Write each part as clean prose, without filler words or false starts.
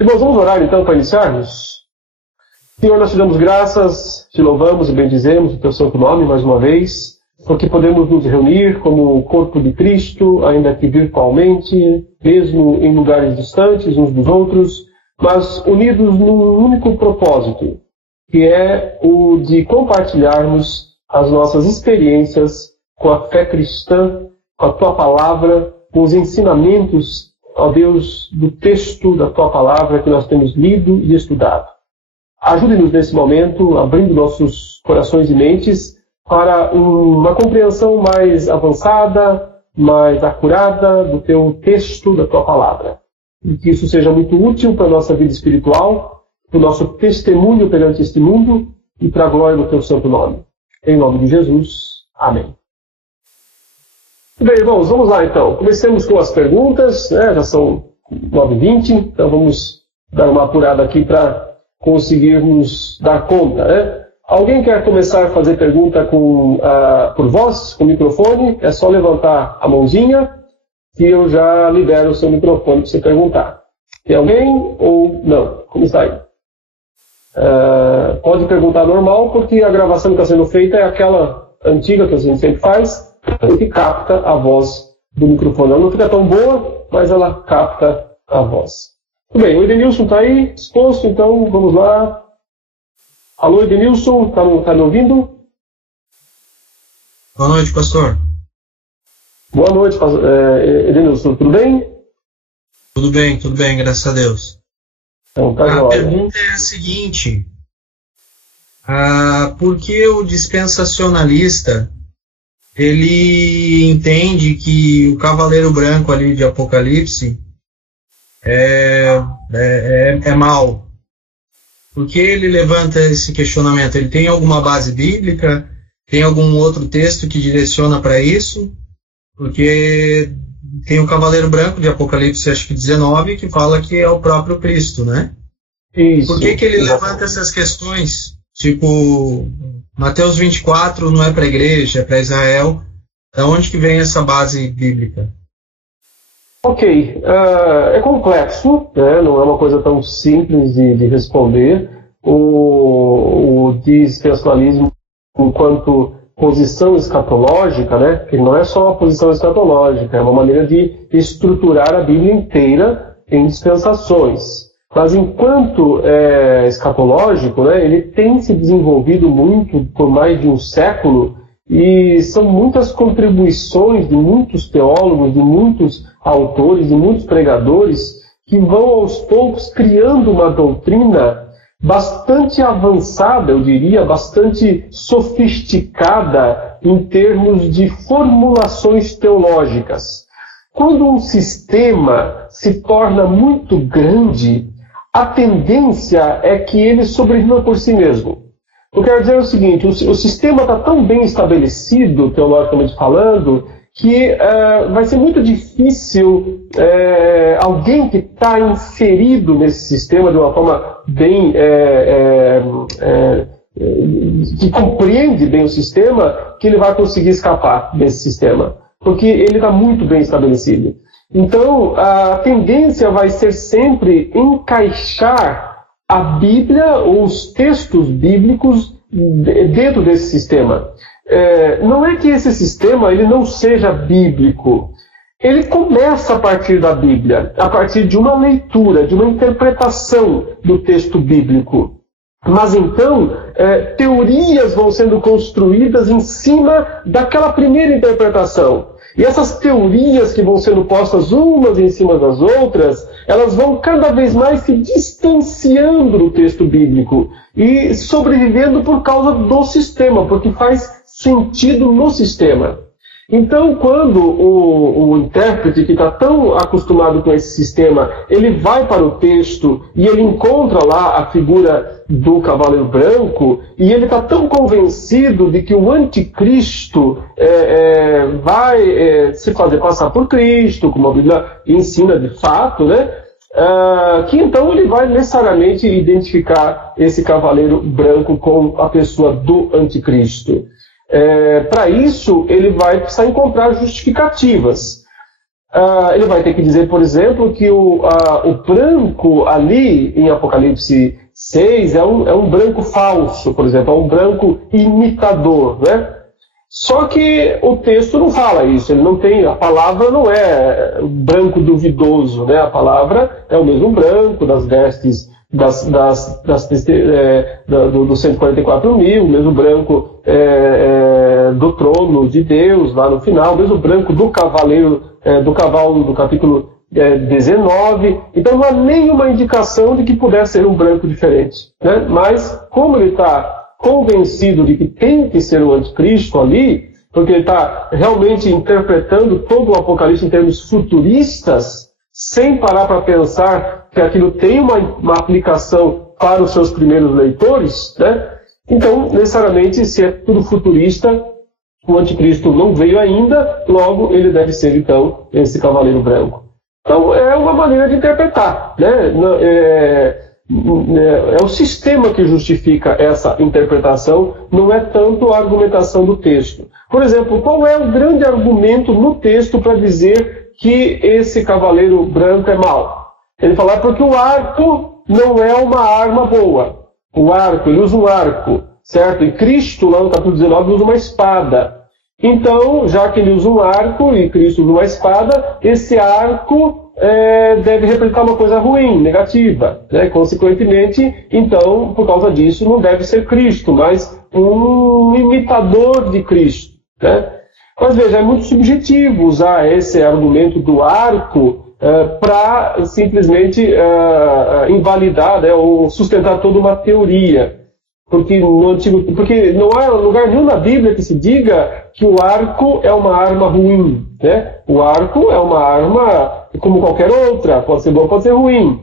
Irmãos, vamos orar então para iniciarmos? Senhor, nós te damos graças, te louvamos e bendizemos o teu santo nome mais uma vez, porque podemos nos reunir como o corpo de Cristo, ainda que virtualmente, mesmo em lugares distantes uns dos outros, mas unidos num único propósito, que é o de compartilharmos as nossas experiências com a fé cristã, com a tua palavra, com os ensinamentos, ó Deus, do texto da tua palavra que nós temos lido e estudado. Ajude-nos nesse momento, abrindo nossos corações e mentes para uma compreensão mais avançada, mais acurada do teu texto, da tua palavra. E que isso seja muito útil para a nossa vida espiritual, para o nosso testemunho perante este mundo e para a glória do teu santo nome. Em nome de Jesus. Amém. Bem, irmãos, vamos lá então. Comecemos com as perguntas, né? Já são 9h20, então vamos dar uma apurada aqui para conseguirmos dar conta, né? Alguém quer começar a fazer pergunta por voz, com microfone? É só levantar a mãozinha que eu já libero o seu microfone para você perguntar. Tem alguém ou não? Como está aí? Pode perguntar normal, porque a gravação que está sendo feita é aquela antiga que a gente sempre faz, que capta a voz do microfone. Ela não fica tão boa, mas ela capta a voz. Tudo bem, o Edenilson está aí, disposto, então vamos lá. Alô, Edenilson, está me ouvindo? Boa noite, pastor. Boa noite, Edenilson, tudo bem? Tudo bem, graças a Deus. Então, tá a jóia. pergunta é a seguinte: por que o dispensacionalista ele entende que o cavaleiro branco ali de Apocalipse é mal? Por que ele levanta esse questionamento? Ele tem alguma base bíblica? Tem algum outro texto que direciona para isso? Porque tem o cavaleiro branco de Apocalipse, acho que 19, que fala que é o próprio Cristo, né? Isso. Por que ele levanta essas questões? Tipo, Mateus 24 não é para a igreja, é para Israel. Da onde que vem essa base bíblica? Ok, é complexo, né? Não é uma coisa tão simples de responder. O dispensacionalismo, enquanto posição escatológica, né? Que não é só uma posição escatológica, é uma maneira de estruturar a Bíblia inteira em dispensações. Mas enquanto escatológico, né, ele tem se desenvolvido muito por mais de um século, e são muitas contribuições de muitos teólogos, de muitos autores, de muitos pregadores, que vão aos poucos criando uma doutrina bastante avançada, eu diria, bastante sofisticada em termos de formulações teológicas. Quando um sistema se torna muito grande, a tendência é que ele sobreviva por si mesmo. Eu quero dizer o seguinte: o sistema está tão bem estabelecido, teologicamente falando, que vai ser muito difícil alguém que está inserido nesse sistema de uma forma bem... que compreende bem o sistema, que ele vai conseguir escapar desse sistema. Porque ele está muito bem estabelecido. Então, a tendência vai ser sempre encaixar a Bíblia ou os textos bíblicos dentro desse sistema. Não é que esse sistema ele não seja bíblico. Ele começa a partir da Bíblia, a partir de uma leitura, de uma interpretação do texto bíblico. Mas então, teorias vão sendo construídas em cima daquela primeira interpretação. E essas teorias que vão sendo postas umas em cima das outras, elas vão cada vez mais se distanciando do texto bíblico e sobrevivendo por causa do sistema, porque faz sentido no sistema. Então, quando o intérprete que está tão acostumado com esse sistema, ele vai para o texto e ele encontra lá a figura do cavaleiro branco, e ele está tão convencido de que o anticristo vai se fazer passar por Cristo, como a Bíblia ensina de fato, né? Que então ele vai necessariamente identificar esse cavaleiro branco com a pessoa do anticristo. Para isso, ele vai precisar encontrar justificativas. ele vai ter que dizer, por exemplo, que o branco ali em Apocalipse 6 é um branco falso, por exemplo, é um branco imitador, né? Só que o texto não fala isso, ele não tem, a palavra não é branco duvidoso, né? A palavra é o mesmo branco das vestes dos 144 mil, o mesmo branco do trono de Deus lá no final, o mesmo branco do cavaleiro, do cavalo do capítulo 19. Então não há nenhuma indicação de que pudesse ser um branco diferente, né? Mas como ele está convencido de que tem que ser o anticristo ali, porque ele está realmente interpretando todo o Apocalipse em termos futuristas, sem parar para pensar que aquilo tem uma aplicação para os seus primeiros leitores, né? Então, necessariamente, se é tudo futurista, o anticristo não veio ainda, logo ele deve ser, então, esse cavaleiro branco. Então, é uma maneira de interpretar, né? É o sistema que justifica essa interpretação, não é tanto a argumentação do texto. Por exemplo, qual é o grande argumento no texto para dizer que esse cavaleiro branco é mau? Ele fala porque o arco não é uma arma boa. O arco, ele usa um arco, certo? E Cristo, lá no capítulo 19, usa uma espada. Então, já que ele usa um arco e Cristo usa uma espada, esse arco deve representar uma coisa ruim, negativa, né? Consequentemente, então, por causa disso, não deve ser Cristo, mas um imitador de Cristo, né? Mas veja, é muito subjetivo usar esse argumento do arco para simplesmente invalidar, né, ou sustentar toda uma teoria. Porque não há lugar nenhum na Bíblia que se diga que o arco é uma arma ruim, né? O arco é uma arma como qualquer outra, pode ser boa, pode ser ruim.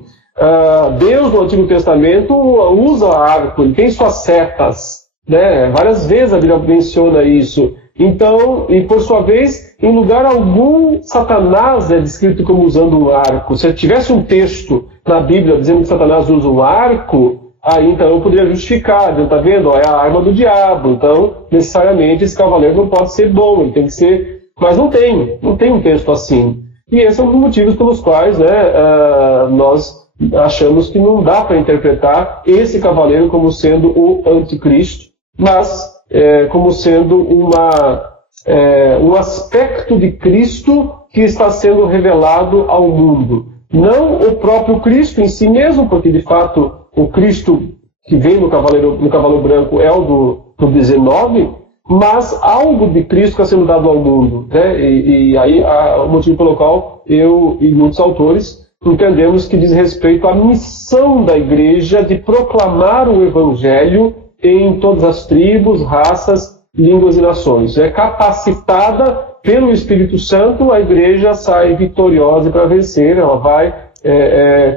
Deus, no Antigo Testamento, usa arco, ele tem suas setas, né? Várias vezes a Bíblia menciona isso. Então, e por sua vez, em lugar algum, Satanás é descrito como usando um arco. Se tivesse um texto na Bíblia dizendo que Satanás usa um arco, aí então eu poderia justificar, está vendo? É a arma do diabo, então necessariamente esse cavaleiro não pode ser bom, ele tem que ser... Mas não tem um texto assim. E esse é um dos motivos pelos quais, né, nós achamos que não dá para interpretar esse cavaleiro como sendo o anticristo, mas como sendo um aspecto de Cristo que está sendo revelado ao mundo. Não o próprio Cristo em si mesmo, porque de fato o Cristo que vem no cavalo branco é o do 19, mas algo de Cristo está sendo dado ao mundo, né? E aí o motivo pelo qual eu e muitos autores entendemos que diz respeito à missão da igreja de proclamar o Evangelho em todas as tribos, raças, línguas e nações. É capacitada pelo Espírito Santo, a igreja sai vitoriosa para vencer, ela vai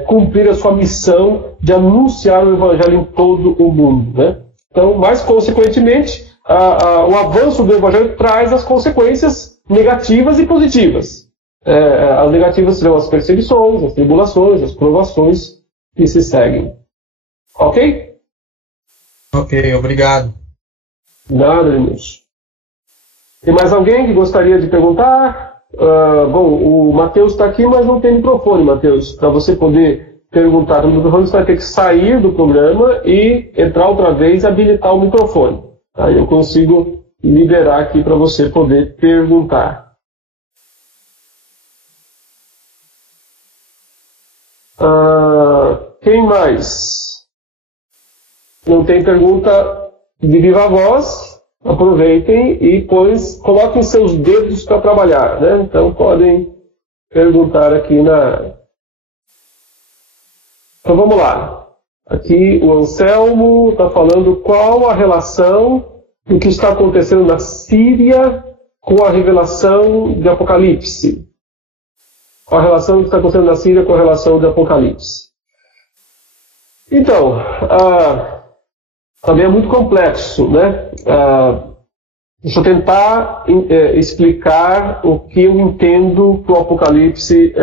cumprir a sua missão de anunciar o Evangelho em todo o mundo, né? Então, mais consequentemente, o avanço do Evangelho traz as consequências negativas e positivas. As negativas serão as perseguições, as tribulações, as provações que se seguem. Ok? Ok, obrigado. Nada, Deus. Tem mais alguém que gostaria de perguntar? Bom, o Matheus está aqui, mas não tem microfone, Matheus. Para você poder perguntar no microfone, você vai ter que sair do programa e entrar outra vez e habilitar o microfone. Aí eu consigo liberar aqui para você poder perguntar. Quem mais? Não tem pergunta de viva voz? Aproveitem e coloquem seus dedos para trabalhar, né? Então podem perguntar aqui Então vamos lá. Aqui o Anselmo está falando qual a relação do que está acontecendo na Síria com a revelação de Apocalipse. Qual a relação do que está acontecendo na Síria com a relação de Apocalipse? Então, também é muito complexo, né? Deixa eu tentar explicar o que eu entendo que o Apocalipse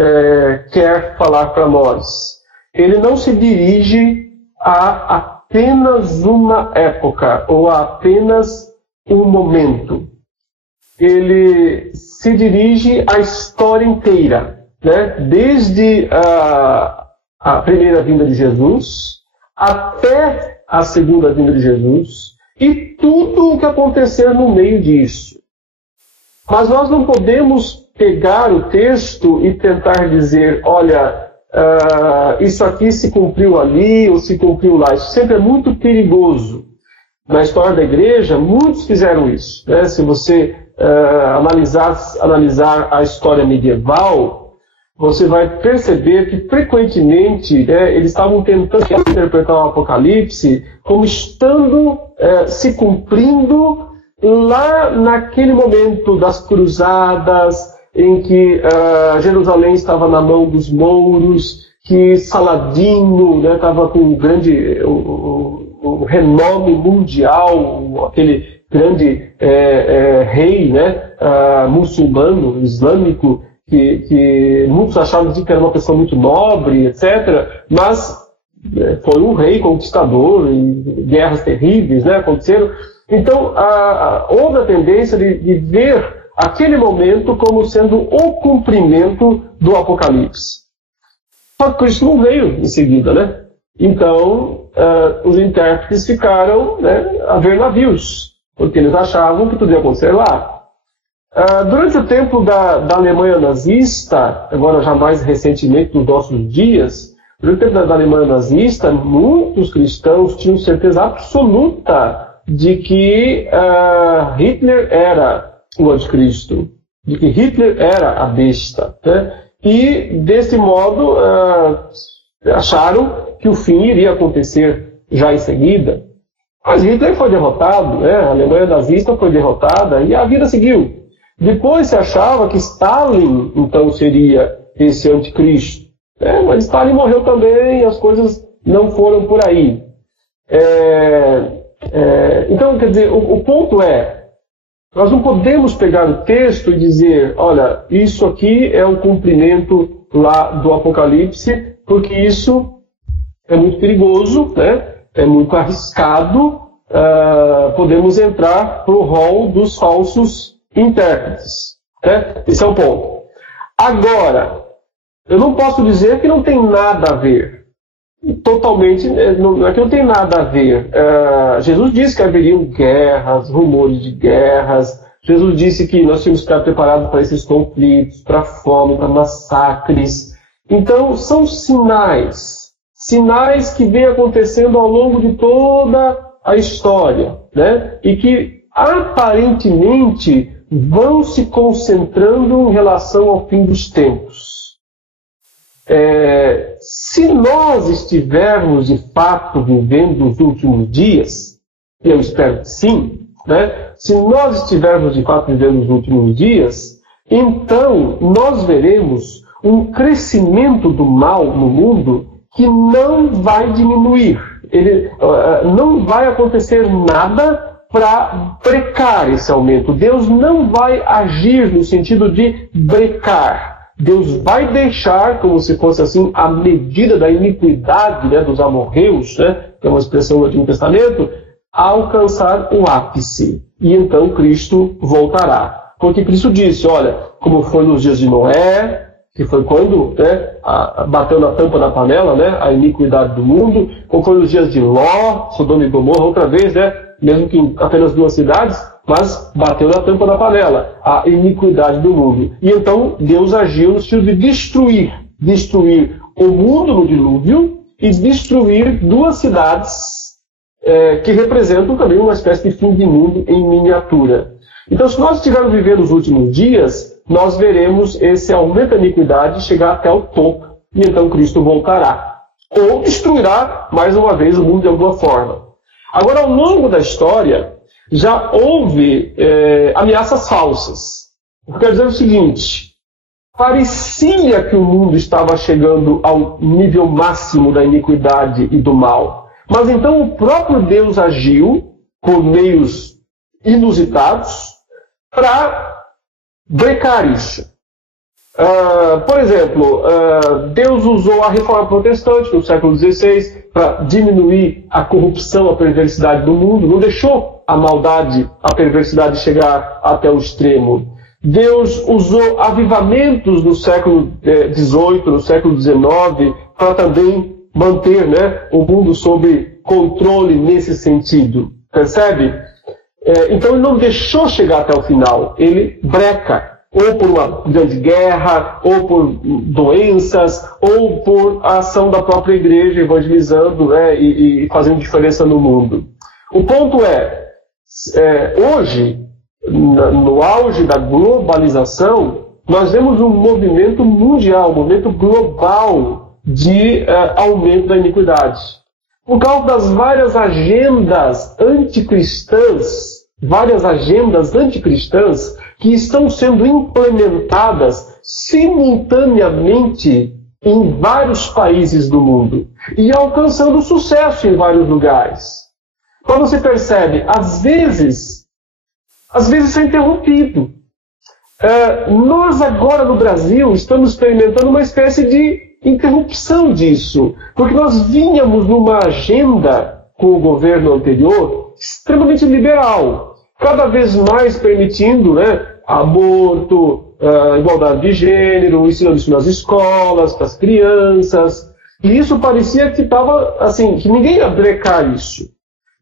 quer falar para nós. Ele não se dirige a apenas uma época ou a apenas um momento. ele se dirige à história inteira, né? Desde a primeira vinda de Jesus até a segunda vinda de Jesus e tudo o que acontecer no meio disso. Mas nós não podemos pegar o texto e tentar dizer, olha, isso aqui se cumpriu ali ou se cumpriu lá. Isso sempre é muito perigoso. Na história da igreja, muitos fizeram isso, né? Se você analisar a história medieval, você vai perceber que frequentemente, né, eles estavam tentando interpretar o Apocalipse como estando se cumprindo lá naquele momento das cruzadas, em que Jerusalém estava na mão dos mouros, que Saladino estava com o renome mundial, aquele grande rei, né, muçulmano, islâmico, que muitos achavam que era uma pessoa muito nobre, etc. Mas foi um rei conquistador, e guerras terríveis, né, aconteceram. Então, houve a tendência de ver aquele momento como sendo o cumprimento do Apocalipse. Só que Cristo não veio em seguida, né? Então, os intérpretes ficaram, né, a ver navios, porque eles achavam que tudo ia acontecer lá. Durante o tempo da Alemanha nazista, agora já mais recentemente nos nossos dias, durante o tempo da Alemanha nazista, muitos cristãos tinham certeza absoluta de que Hitler era o anticristo, de que Hitler era a besta, né? E, desse modo, acharam que o fim iria acontecer já em seguida. Mas Hitler foi derrotado, né? A Alemanha nazista foi derrotada e a vida seguiu. Depois se achava que Stalin, então, seria esse anticristo. Mas Stalin morreu também, as coisas não foram por aí. Então, quer dizer, o ponto é, nós não podemos pegar o texto e dizer, olha, isso aqui é o cumprimento lá do Apocalipse, porque isso é muito perigoso, né? É muito arriscado, podemos entrar para o rol dos falsos intérpretes, né? Esse é o ponto. Agora, eu não posso dizer que não tem nada a ver. Totalmente, não é que não tem nada a ver. Jesus disse que haveriam guerras, rumores de guerras. Jesus disse que nós tínhamos que estar preparados para esses conflitos, para fome, para massacres. Então, são sinais que vêm acontecendo ao longo de toda a história, né? E que aparentemente vão se concentrando em relação ao fim dos tempos. Se nós estivermos de fato vivendo os últimos dias, e eu espero que sim, né? Se nós estivermos de fato vivendo os últimos dias, então nós veremos um crescimento do mal no mundo que não vai diminuir. Não vai acontecer nada para brecar esse aumento. Deus não vai agir no sentido de brecar. Deus vai deixar, como se fosse assim, a medida da iniquidade, né, dos amorreus, né, que é uma expressão do Antigo Testamento, alcançar o ápice. E então Cristo voltará. Porque Cristo disse, olha, como foi nos dias de Noé, que foi quando, né, bateu na tampa da panela, né, a iniquidade do mundo, como foi nos dias de Ló, Sodoma e Gomorra, outra vez, né, mesmo que em apenas 2 cidades, mas bateu na tampa da panela, a iniquidade do mundo. E então Deus agiu no sentido de destruir o mundo no dilúvio e destruir 2 cidades que representam também uma espécie de fim de mundo em miniatura. Então, se nós estivermos vivendo os últimos dias, nós veremos esse aumento da iniquidade chegar até o topo, e então Cristo voltará. Ou destruirá, mais uma vez, o mundo de alguma forma. Agora, ao longo da história, já houve ameaças falsas. Eu quero dizer o seguinte, parecia que o mundo estava chegando ao nível máximo da iniquidade e do mal. Mas então o próprio Deus agiu por meios inusitados para brecar isso. Por exemplo, Deus usou a reforma protestante no século XVI para diminuir a corrupção, a perversidade do mundo, não deixou a maldade, a perversidade chegar até o extremo. Deus usou avivamentos no século XVIII, no século XIX, para também manter, né, o mundo sob controle nesse sentido. Percebe? Então ele não deixou chegar até o final, ele breca. Ou por uma grande guerra, ou por doenças, ou por a ação da própria igreja evangelizando, né, e fazendo diferença no mundo. O ponto hoje, no auge da globalização, nós vemos um movimento mundial, um movimento global de aumento da iniquidade. Por causa das várias agendas anticristãs que estão sendo implementadas simultaneamente em vários países do mundo e alcançando sucesso em vários lugares. Quando você percebe, às vezes é interrompido. Nós agora no Brasil estamos experimentando uma espécie de interrupção disso, porque nós vínhamos numa agenda com o governo anterior extremamente liberal, cada vez mais permitindo, né, aborto, igualdade de gênero, ensinando isso nas escolas, para as crianças. E isso parecia que estava assim, que ninguém ia brecar isso.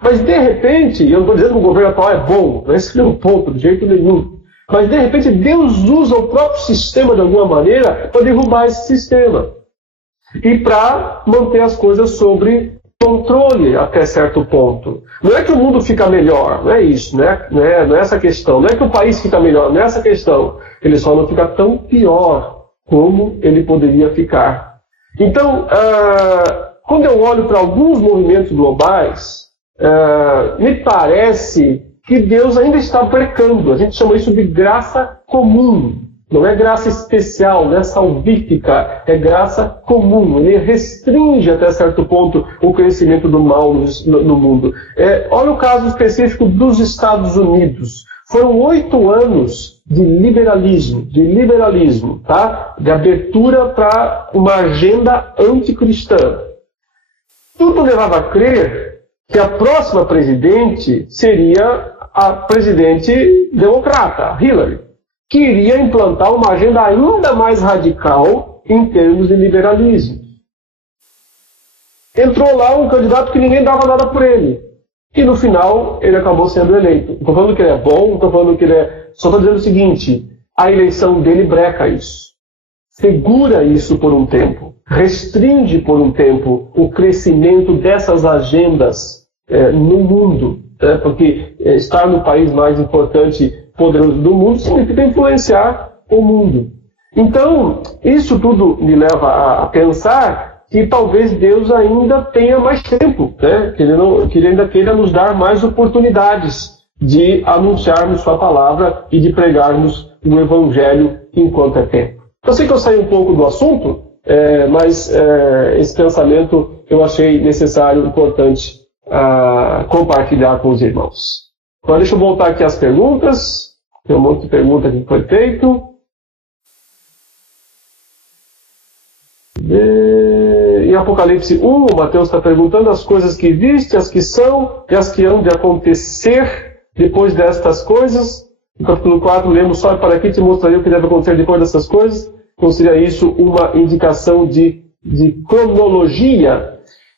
Mas de repente, eu não estou dizendo que o governo atual é bom, esse não é o ponto, de jeito nenhum. Mas de repente Deus usa o próprio sistema de alguma maneira para derrubar esse sistema. E para manter as coisas sobre controle até certo ponto. Não é que o mundo fica melhor, não é isso, né? Não é essa a questão. Não é que o país fica melhor, não é essa a questão. Ele só não fica tão pior como ele poderia ficar. Então, quando eu olho para alguns movimentos globais, me parece que Deus ainda está brecando. A gente chama isso de graça comum. Não é graça especial, não é salvífica, é graça comum. Ele restringe até certo ponto o crescimento do mal no mundo. Olha o caso específico dos Estados Unidos. Foram 8 anos de liberalismo, tá? De abertura para uma agenda anticristã. Tudo levava a crer que a próxima presidente seria a presidente democrata, Hillary, que iria implantar uma agenda ainda mais radical em termos de liberalismo. Entrou lá um candidato que ninguém dava nada por ele. E no final ele acabou sendo eleito. Não estou falando que ele é bom, não estou falando que ele é... Só estou dizendo o seguinte, a eleição dele breca isso. Segura isso por um tempo. Restringe por um tempo o crescimento dessas agendas no mundo. Porque estar no país mais importante, poderoso do mundo, significa influenciar o mundo. Então, isso tudo me leva a pensar que talvez Deus ainda tenha mais tempo, né? Que ele ainda queira nos dar mais oportunidades de anunciarmos sua palavra e de pregarmos o Evangelho enquanto é tempo. Eu sei que eu saí um pouco do assunto, mas esse pensamento eu achei necessário, importante compartilhar com os irmãos. Agora deixa eu voltar aqui às perguntas. Tem um monte de pergunta que foi feito. Em Apocalipse 1, o Mateus está perguntando as coisas que viste, as que são e as que hão de acontecer depois destas coisas. No capítulo 4, lemos só para aqui te mostraria o que deve acontecer depois dessas coisas. Então seria isso uma indicação de cronologia.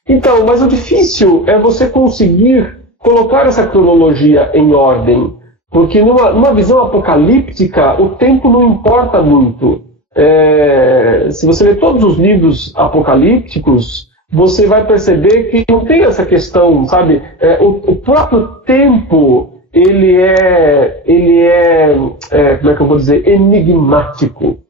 Então, mas o difícil é você conseguir colocar essa cronologia em ordem. Porque numa visão apocalíptica, o tempo não importa muito. Se você ler todos os livros apocalípticos, você vai perceber que não tem essa questão, sabe? O próprio tempo, ele é, como é que eu vou dizer, enigmático.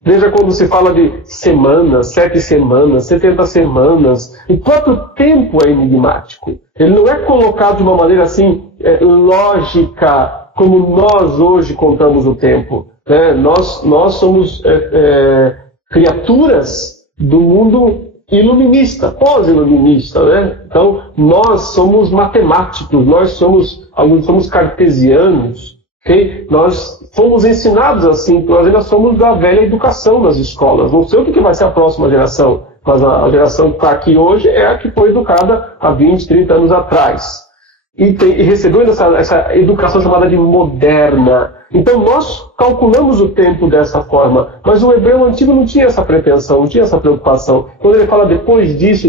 Veja quando se fala de semanas, 7 semanas, 70 semanas, o próprio tempo é enigmático. Ele não é colocado de uma maneira assim, lógica, como nós hoje contamos o tempo. Nós somos criaturas do mundo iluminista, pós-iluminista, né? Então, nós somos matemáticos, alguns somos cartesianos, okay? Nós fomos ensinados assim, nós ainda somos da velha educação nas escolas. Não sei o que vai ser a próxima geração, mas a geração que está aqui hoje é a que foi educada há 20, 30 anos atrás. E recebeu essa educação chamada de moderna. Então nós calculamos o tempo dessa forma, mas o hebreu antigo não tinha essa pretensão, não tinha essa preocupação. Quando ele fala depois disso,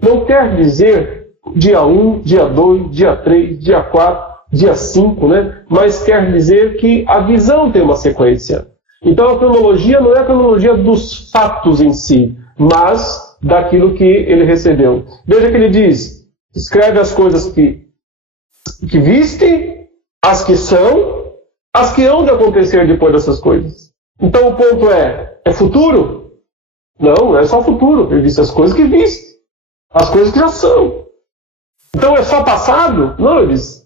não quer dizer dia 1, dia 2, dia 3, dia 4, dia 5, né? Mas quer dizer que a visão tem uma sequência. Então a cronologia não é a cronologia dos fatos em si, mas daquilo que ele recebeu. Veja que ele diz, escreve as coisas que viste, as que são, as que hão de acontecer depois dessas coisas. Então o ponto é futuro? Não é só futuro. Ele disse as coisas que viste, as coisas que já são. Então é só passado? Não, ele diz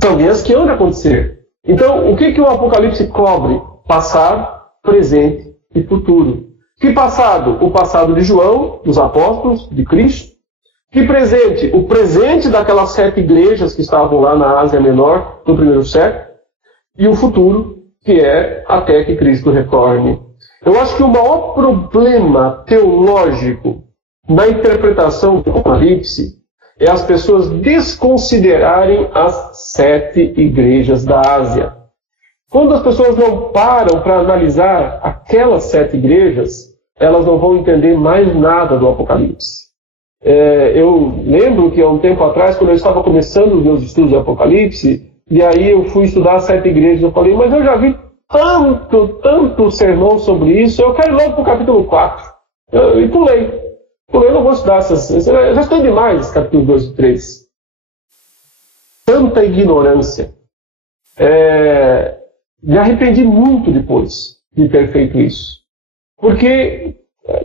também as que hão de acontecer. Então o que o Apocalipse cobre? Passado, presente e futuro. Que passado? O passado de João, dos apóstolos, de Cristo. Que presente? O presente daquelas 7 igrejas que estavam lá na Ásia Menor no primeiro século. E o futuro, que é até que Cristo retorne. Eu acho que o maior problema teológico na interpretação do Apocalipse é as pessoas desconsiderarem as 7 igrejas da Ásia. Quando as pessoas não param para analisar aquelas 7 igrejas, elas não vão entender mais nada do Apocalipse. Eu lembro que há um tempo atrás, quando eu estava começando os meus estudos de Apocalipse, e aí eu fui estudar as 7 igrejas, eu falei, mas eu já vi tanto sermão sobre isso, eu quero ir logo para o capítulo 4. E pulei. Eu não vou estudar essas... Eu já estou demais, capítulo 2 e 3. Tanta ignorância. Me arrependi muito depois de ter feito isso. Porque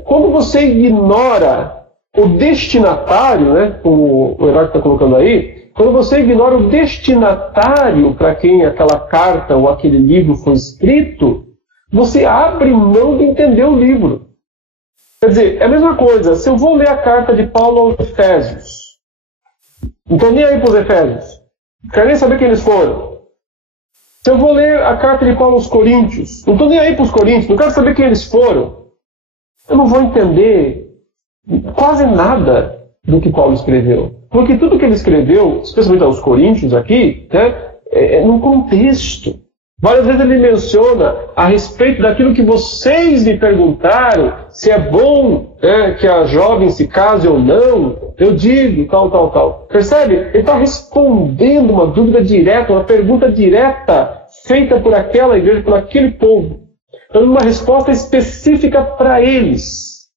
quando você ignora o destinatário, né, como o Herói está colocando aí, quando você ignora o destinatário para quem aquela carta ou aquele livro foi escrito, você abre mão de entender o livro. Quer dizer, é a mesma coisa. Se eu vou ler a carta de Paulo aos Efésios, não estou nem aí para os Efésios, não quero nem saber quem eles foram. Se eu vou ler a carta de Paulo aos Coríntios, não estou nem aí para os Coríntios, não quero saber quem eles foram, eu não vou entender quase nada do que Paulo escreveu. Porque tudo que ele escreveu, especialmente aos Coríntios aqui, né, é num contexto. Várias vezes ele menciona a respeito daquilo que vocês me perguntaram, se é bom que a jovem se case ou não, eu digo, tal. Percebe? Ele está respondendo uma dúvida direta, uma pergunta direta, feita por aquela igreja, por aquele povo. Dando uma resposta específica para eles.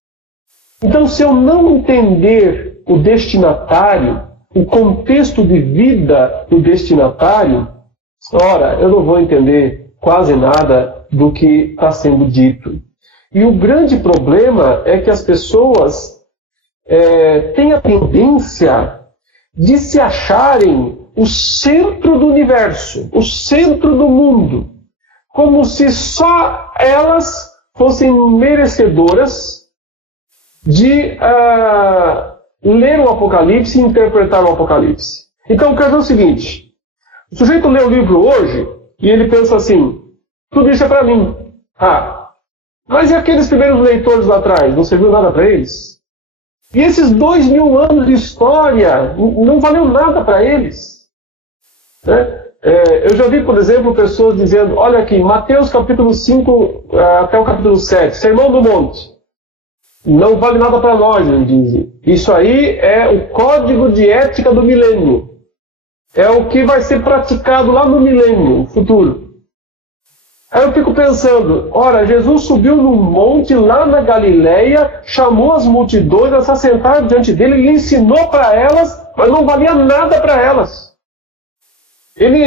Então, se eu não entender o destinatário, o contexto de vida do destinatário, ora, eu não vou entender quase nada do que está sendo dito. E o grande problema é que as pessoas têm a tendência de se acharem o centro do universo, o centro do mundo, como se só elas fossem merecedoras de ler o Apocalipse e interpretar o Apocalipse. Então, eu quero dizer o seguinte, o sujeito lê o livro hoje e ele pensa assim, tudo isso é para mim. Mas e aqueles primeiros leitores lá atrás? Não serviu nada para eles? E esses 2000 anos de história não valeu nada para eles? Né? Eu já vi, por exemplo, pessoas dizendo, olha aqui, Mateus capítulo 5 até o capítulo 7, Sermão do Monte. Não vale nada para nós, ele diz. Isso aí é o código de ética do milênio. É o que vai ser praticado lá no milênio futuro. Aí eu fico pensando, ora, Jesus subiu num monte lá na Galileia, chamou as multidões a se assentar diante dele, ele ensinou para elas, mas não valia nada para elas. Ele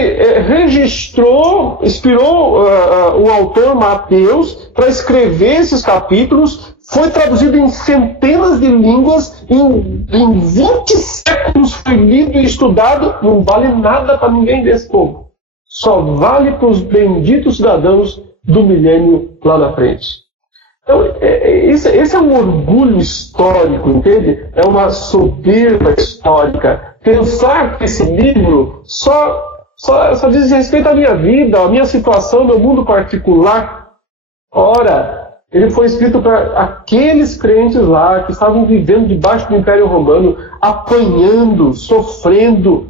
inspirou o autor Mateus para escrever esses capítulos, foi traduzido em centenas de línguas, em 20 séculos foi lido e estudado, não vale nada para ninguém desse povo. Só vale para os benditos cidadãos do milênio lá na frente. Então, esse é um orgulho histórico, entende? É uma soberba histórica. Pensar que esse livro só só diz respeito à minha vida, à minha situação, ao meu mundo particular. Ora, ele foi escrito para aqueles crentes lá que estavam vivendo debaixo do Império Romano, apanhando, sofrendo,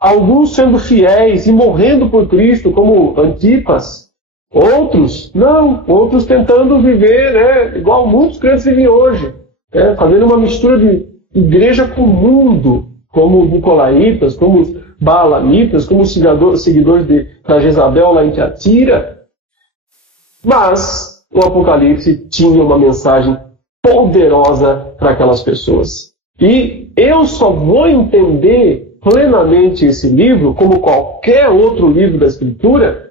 alguns sendo fiéis e morrendo por Cristo, como Antipas. Outros, não. Outros tentando viver, né, igual muitos crentes vivem hoje, né, fazendo uma mistura de igreja com o mundo, como os Nicolaitas, como os Baalamitas, como os seguidores da Jezabel lá em Tiatira. Mas o Apocalipse tinha uma mensagem poderosa para aquelas pessoas. E eu só vou entender plenamente esse livro, como qualquer outro livro da Escritura,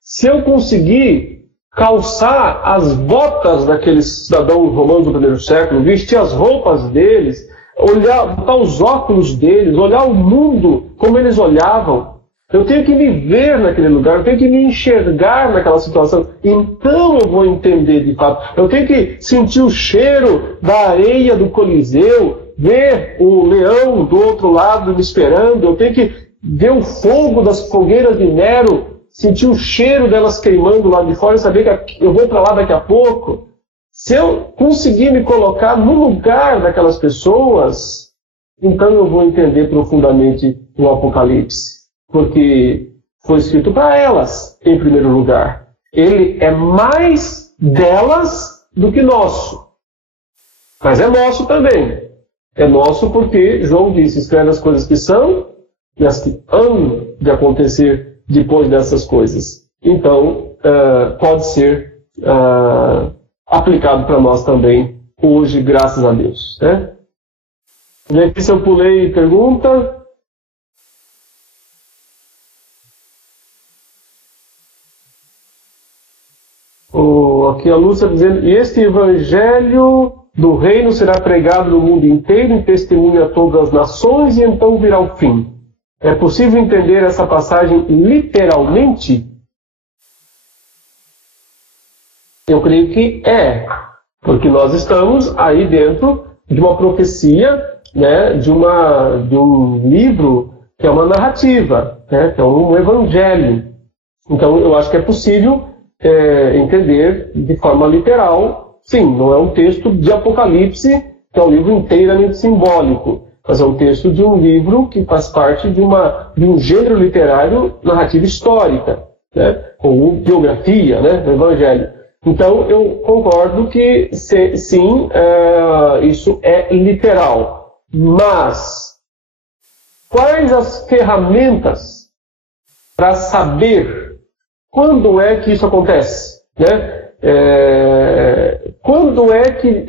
se eu conseguir calçar as botas daqueles cidadãos romanos do primeiro século, vestir as roupas deles, botar os óculos deles, olhar o mundo como eles olhavam. Eu tenho que me ver naquele lugar, eu tenho que me enxergar naquela situação. Então eu vou entender de fato. Eu tenho que sentir o cheiro da areia do Coliseu, ver o leão do outro lado me esperando, eu tenho que ver o fogo das fogueiras de Nero, sentir o cheiro delas queimando lá de fora e saber que eu vou para lá daqui a pouco. Se eu conseguir me colocar no lugar daquelas pessoas, então eu vou entender profundamente o Apocalipse. Porque foi escrito para elas, em primeiro lugar. Ele é mais delas do que nosso. Mas é nosso também. É nosso porque João disse, escreve as coisas que são e as que hão de acontecer depois dessas coisas. Então, pode ser aplicado para nós também hoje, graças a Deus. Né? E aqui, se eu pulei pergunta... Aqui a Lúcia dizendo, e este evangelho do reino será pregado no mundo inteiro em testemunho a todas as nações e então virá o fim. É possível entender essa passagem literalmente? Eu creio que é, porque nós estamos aí dentro de uma profecia, né, de um livro que é uma narrativa, né, que é um evangelho. Então eu acho que é possível entender de forma literal. Sim, não é um texto de Apocalipse, que é um livro inteiramente simbólico, mas é um texto de um livro que faz parte de um gênero literário, narrativa histórica, né, ou biografia, né, do Evangelho. Então, eu concordo que, sim, isso é literal. Mas, quais as ferramentas para saber quando é que isso acontece? Né? Quando é que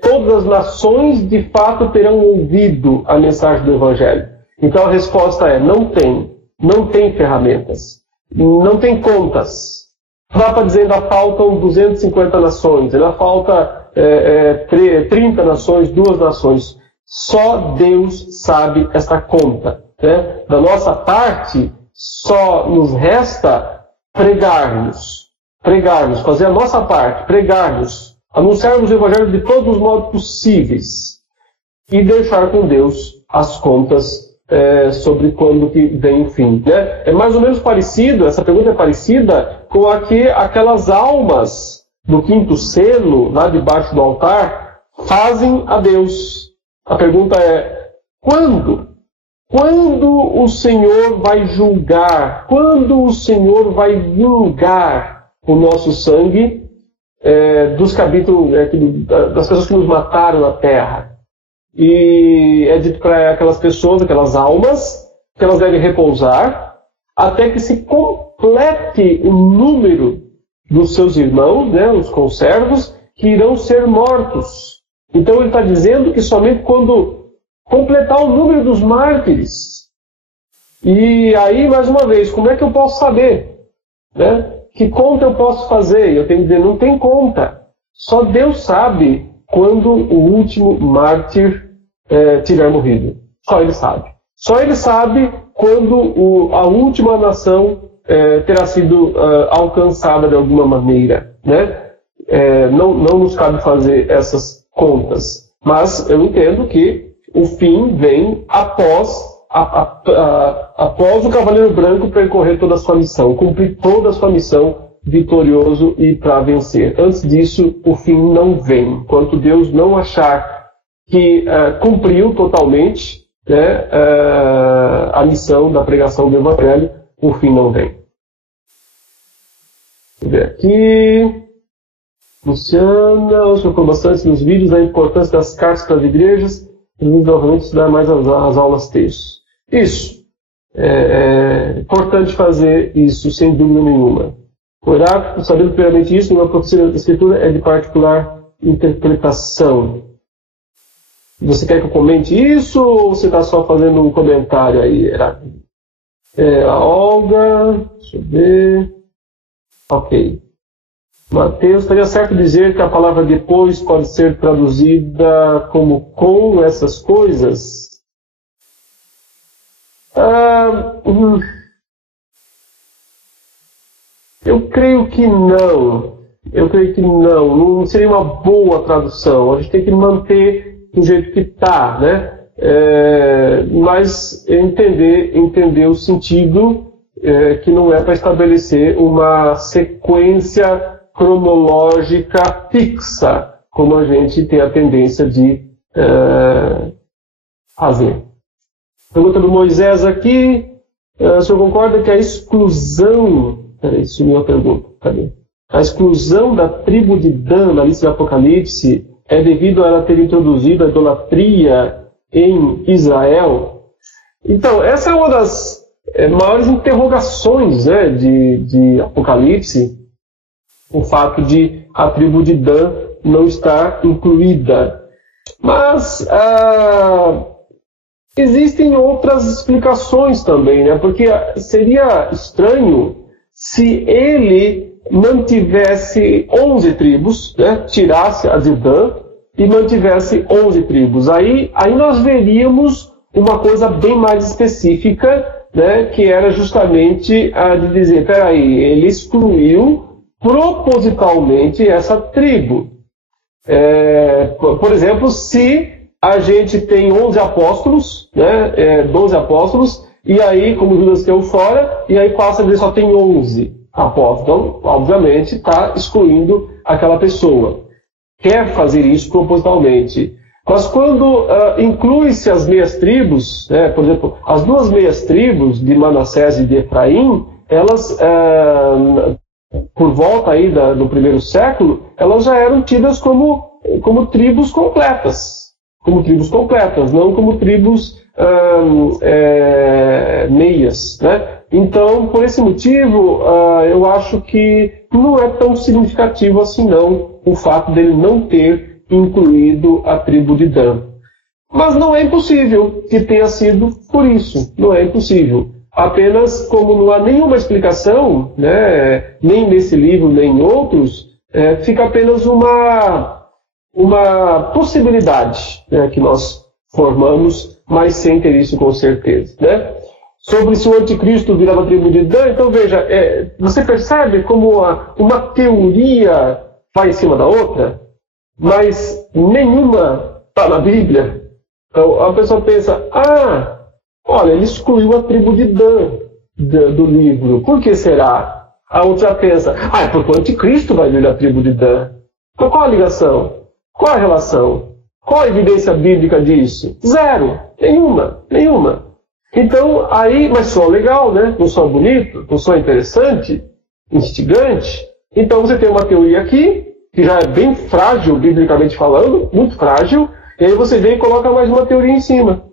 todas as nações de fato terão ouvido a mensagem do Evangelho? Então a resposta é: não tem. Não tem ferramentas. Não tem contas. Dá para dizer ainda faltam 250 nações, ainda falta 30 nações, 2 nações. Só Deus sabe esta conta. Né? Da nossa parte, só nos resta pregarmos, fazer a nossa parte, pregarmos, anunciarmos o Evangelho de todos os modos possíveis e deixar com Deus as contas sobre quando que vem o fim. Né? É mais ou menos parecido, essa pergunta é parecida com aquelas almas do quinto selo, lá debaixo do altar, fazem a Deus. A pergunta é, quando? Quando o Senhor vai julgar? Quando o Senhor vai vingar o nosso sangue dos capítulos, das pessoas que nos mataram na terra? E é dito para aquelas pessoas, aquelas almas, que elas devem repousar até que se complete o número dos seus irmãos, né, os conservos, que irão ser mortos. Então ele está dizendo que somente quando completar o número dos mártires. E aí, mais uma vez, como é que eu posso saber? Né? Que conta eu posso fazer? Eu tenho que dizer, não tem conta. Só Deus sabe quando o último mártir tiver morrido. Só Ele sabe. Só Ele sabe quando a última nação terá sido alcançada de alguma maneira. Né? Não nos cabe fazer essas contas. Mas eu entendo que o fim vem após após o Cavaleiro Branco percorrer toda a sua missão, cumprir toda a sua missão, vitorioso e para vencer. Antes disso, o fim não vem. Enquanto Deus não achar que cumpriu totalmente, né, a missão da pregação do Evangelho, o fim não vem. Vamos ver aqui. Luciana, o senhor falou bastante nos vídeos a importância das cartas para as igrejas e novamente estudar mais as aulas textos. Isso. É importante fazer isso, sem dúvida nenhuma. Orar, sabendo primeiramente isso, numa profecia da Escritura é de particular interpretação. Você quer que eu comente isso ou você está só fazendo um comentário aí? A Olga, deixa eu ver. Ok. Mateus, estaria certo dizer que a palavra depois pode ser traduzida como com essas coisas? Eu creio que não. Não seria uma boa tradução. A gente tem que manter do jeito que está, né? Mas entender o sentido que não é para estabelecer uma sequência cronológica fixa, como a gente tem a tendência de fazer. Pergunta do Moisés aqui. O senhor concorda que a exclusão... Peraí, sumiu a pergunta. Cadê? A exclusão da tribo de Dan na lista de Apocalipse é devido a ela ter introduzido a idolatria em Israel? Então, essa é uma das maiores interrogações, né, de Apocalipse, o fato de a tribo de Dan não estar incluída. Mas existem outras explicações também, né? Porque seria estranho se ele mantivesse 11 tribos, né? Tirasse a de Dan e mantivesse 11 tribos. Aí nós veríamos uma coisa bem mais específica, né? Que era justamente a de dizer, peraí, ele excluiu propositalmente essa tribo. Por exemplo, se a gente tem 11 apóstolos, né, 12 apóstolos, e aí, como Judas caiu fora, e aí passa a dizer só tem 11 apóstolos. Então, obviamente, está excluindo aquela pessoa. Quer fazer isso propositalmente. Mas quando inclui-se as meias tribos, né, por exemplo, as duas meias tribos de Manassés e de Efraim, elas... por volta aí do primeiro século, elas já eram tidas como tribos completas. Como tribos completas, não como tribos meias, né? Então, por esse motivo, eu acho que não é tão significativo assim não, o fato dele não ter incluído a tribo de Dan. Mas não é impossível que tenha sido por isso, não é impossível. Apenas, como não há nenhuma explicação, né, nem nesse livro, nem em outros, fica apenas uma possibilidade, né, que nós formamos, mas sem ter isso com certeza. Né? Sobre se o anticristo virava a tribo de Dan, então veja, você percebe como uma teoria vai em cima da outra, mas nenhuma está na Bíblia. Então a pessoa pensa, olha, ele excluiu a tribo de Dan do livro. Por que será? A outra pensa, é porque o anticristo vai vir da tribo de Dan. Então qual a ligação? Qual a relação? Qual a evidência bíblica disso? Zero. Nenhuma. Então, aí, mas só legal, né? Não só bonito, não só interessante, instigante. Então você tem uma teoria aqui, que já é bem frágil, biblicamente falando, muito frágil, e aí você vem e coloca mais uma teoria em cima.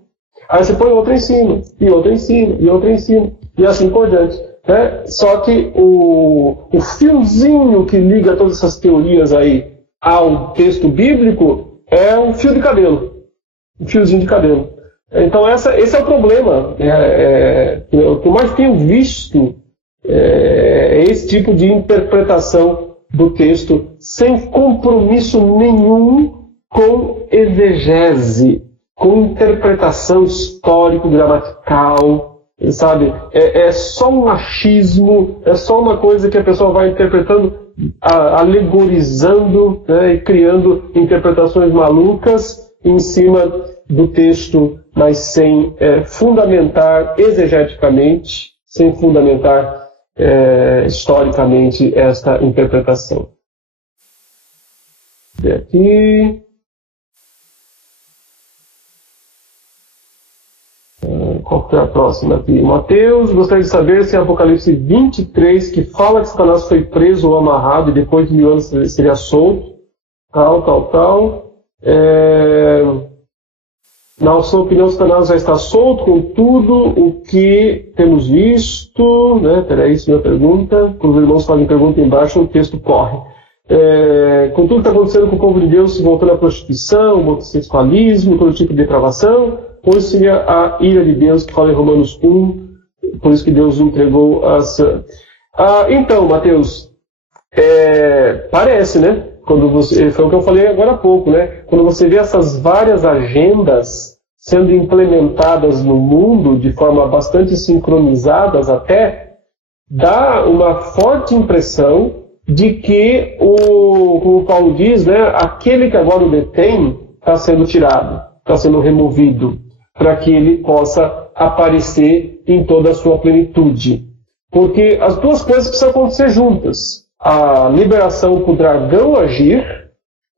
Aí você põe outra em cima, e outra em cima, e outra em cima, e assim por diante. Né? Só que o fiozinho que liga todas essas teorias aí ao texto bíblico é um fio de cabelo. Um fiozinho de cabelo. Então esse é o problema. O que eu mais tenho visto é esse tipo de interpretação do texto sem compromisso nenhum com exegese, com interpretação histórico-gramatical, sabe? É só um achismo, é só uma coisa que a pessoa vai interpretando, alegorizando, né, e criando interpretações malucas, em cima do texto, mas sem fundamentar exegeticamente, sem fundamentar historicamente esta interpretação. E aqui... Qual que é a próxima aqui? Mateus, gostaria de saber se em Apocalipse 23, que fala que Satanás foi preso ou amarrado e depois de 1000 anos seria solto, tal. Na sua opinião, Satanás já está solto com tudo o que temos visto, né? Peraí, isso é minha pergunta. Quando os irmãos fazem pergunta embaixo, o texto corre. Com tudo que está acontecendo com o povo de Deus, se voltando à prostituição, ao homossexualismo, todo tipo de depravação, ou seria a ira de Deus, que fala em Romanos 1, por isso que Deus entregou então, Mateus, parece, né? Foi o que eu falei agora há pouco, né? Quando você vê essas várias agendas sendo implementadas no mundo de forma bastante sincronizadas até, dá uma forte impressão de que, como Paulo diz, né, aquele que agora o detém está sendo tirado, está sendo removido, para que ele possa aparecer em toda a sua plenitude. Porque as duas coisas precisam acontecer juntas. A liberação para o dragão agir,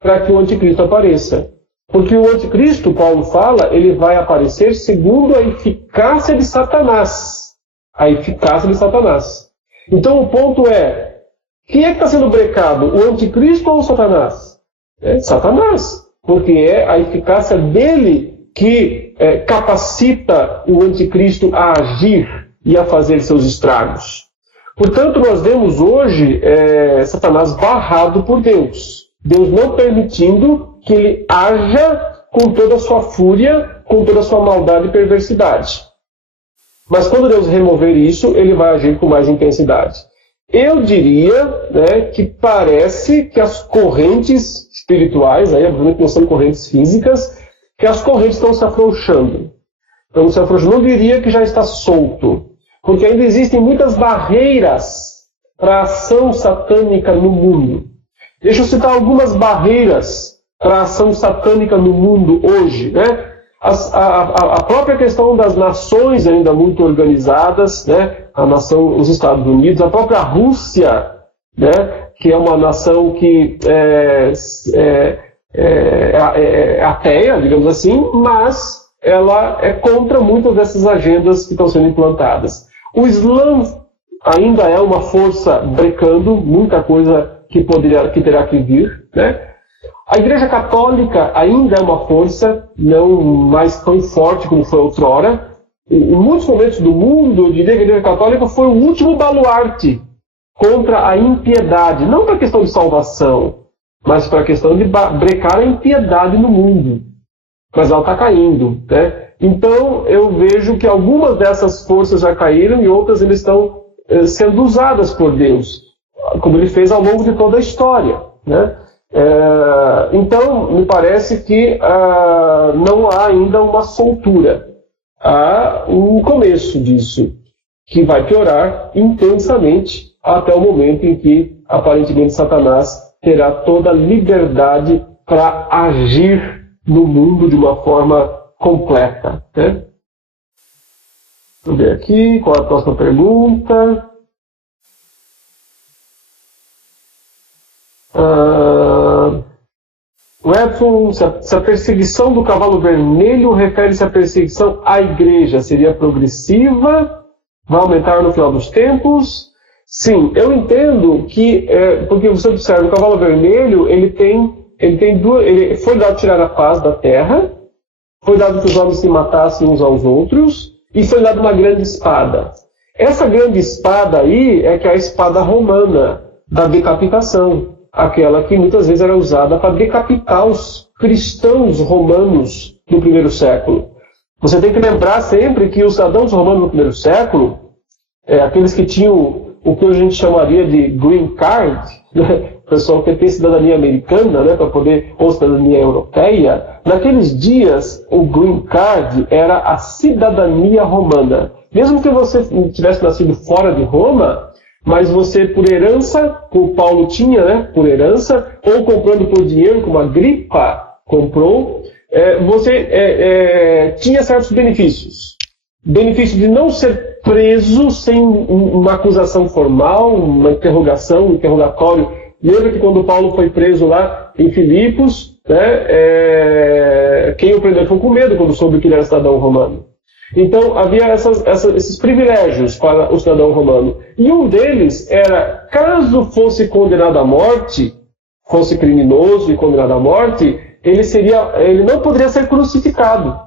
para que o anticristo apareça. Porque o anticristo, Paulo fala, ele vai aparecer segundo a eficácia de Satanás. A eficácia de Satanás. Então o ponto é, quem é que está sendo brecado? O anticristo ou o Satanás? É Satanás. Porque é a eficácia dele que capacita o anticristo a agir e a fazer seus estragos. Portanto, nós vemos hoje Satanás barrado por Deus. Deus não permitindo que ele haja com toda a sua fúria, com toda a sua maldade e perversidade. Mas quando Deus remover isso, ele vai agir com mais intensidade. Eu diria, né, que parece que as correntes espirituais, aí obviamente não são correntes físicas, que as correntes estão se afrouxando. Então, se afrouxando, não diria que já está solto, porque ainda existem muitas barreiras para a ação satânica no mundo. Deixa eu citar algumas barreiras para a ação satânica no mundo hoje, né? A própria questão das nações ainda muito organizadas, né? A nação, os Estados Unidos, a própria Rússia, né? Que é uma nação que é ateia, digamos assim, mas ela é contra muitas dessas agendas que estão sendo implantadas. O Islã ainda é uma força brecando, muita coisa que terá que vir, né? A Igreja Católica ainda é uma força, não mais tão forte como foi outrora. Em muitos momentos do mundo, eu diria que a Igreja Católica foi o último baluarte contra a impiedade, não para a questão de salvação, mas para a questão de brecar a impiedade no mundo. Mas ela está caindo, né? Então, eu vejo que algumas dessas forças já caíram e outras ainda estão sendo usadas por Deus, como Ele fez ao longo de toda a história, né? Então, me parece que não há ainda uma soltura. Há um começo disso, que vai piorar intensamente até o momento em que, aparentemente, Satanás terá toda a liberdade para agir no mundo de uma forma completa, né? Deixa eu ver aqui, qual é a próxima pergunta? O Edson, se a perseguição do cavalo vermelho refere-se à perseguição à igreja, seria progressiva? Vai aumentar no final dos tempos? Sim, eu entendo que, porque você observa, o cavalo vermelho, ele foi dado tirar a paz da terra, foi dado que os homens se matassem uns aos outros, e foi dado uma grande espada. Essa grande espada aí é que é a espada romana, da decapitação, aquela que muitas vezes era usada para decapitar os cristãos romanos no primeiro século. Você tem que lembrar sempre que os cidadãos romanos no primeiro século, aqueles que tinham o que a gente chamaria de green card, né? O pessoal que tem cidadania americana, né, para poder, ou cidadania europeia, naqueles dias o green card era a cidadania romana. Mesmo que você tivesse nascido fora de Roma, mas você, por herança, como Paulo tinha, né, por herança, ou comprando por dinheiro, como Agripa comprou, você tinha certos benefícios. Benefício de não ser preso sem uma acusação formal, uma interrogação, um interrogatório. Lembra que quando Paulo foi preso lá em Filipos, quem o prendeu ficou com medo quando soube que ele era cidadão romano. Então havia esses privilégios para o cidadão romano. E um deles era, caso fosse condenado à morte, fosse criminoso e condenado à morte, ele não poderia ser crucificado.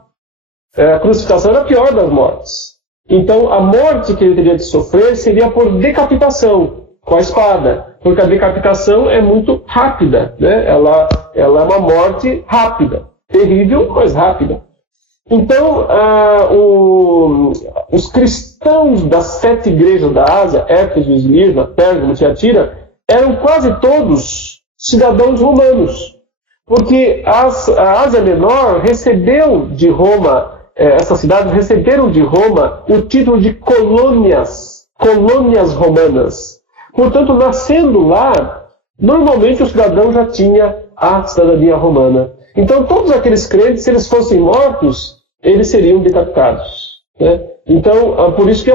A crucificação era a pior das mortes. Então a morte que ele teria de sofrer seria por decapitação, com a espada. Porque a decapitação é muito rápida, né? Ela é uma morte rápida. Terrível, mas rápida. Então, os cristãos das 7 igrejas da Ásia, Éfeso, Esmirna, Pérgamo, Tiatira, eram quase todos cidadãos romanos. Porque a Ásia Menor recebeu de Roma, essas cidades receberam de Roma o título de colônias romanas. Portanto, nascendo lá, normalmente o cidadão já tinha a cidadania romana. Então, todos aqueles crentes, se eles fossem mortos, eles seriam decapitados. Né? Então, por isso que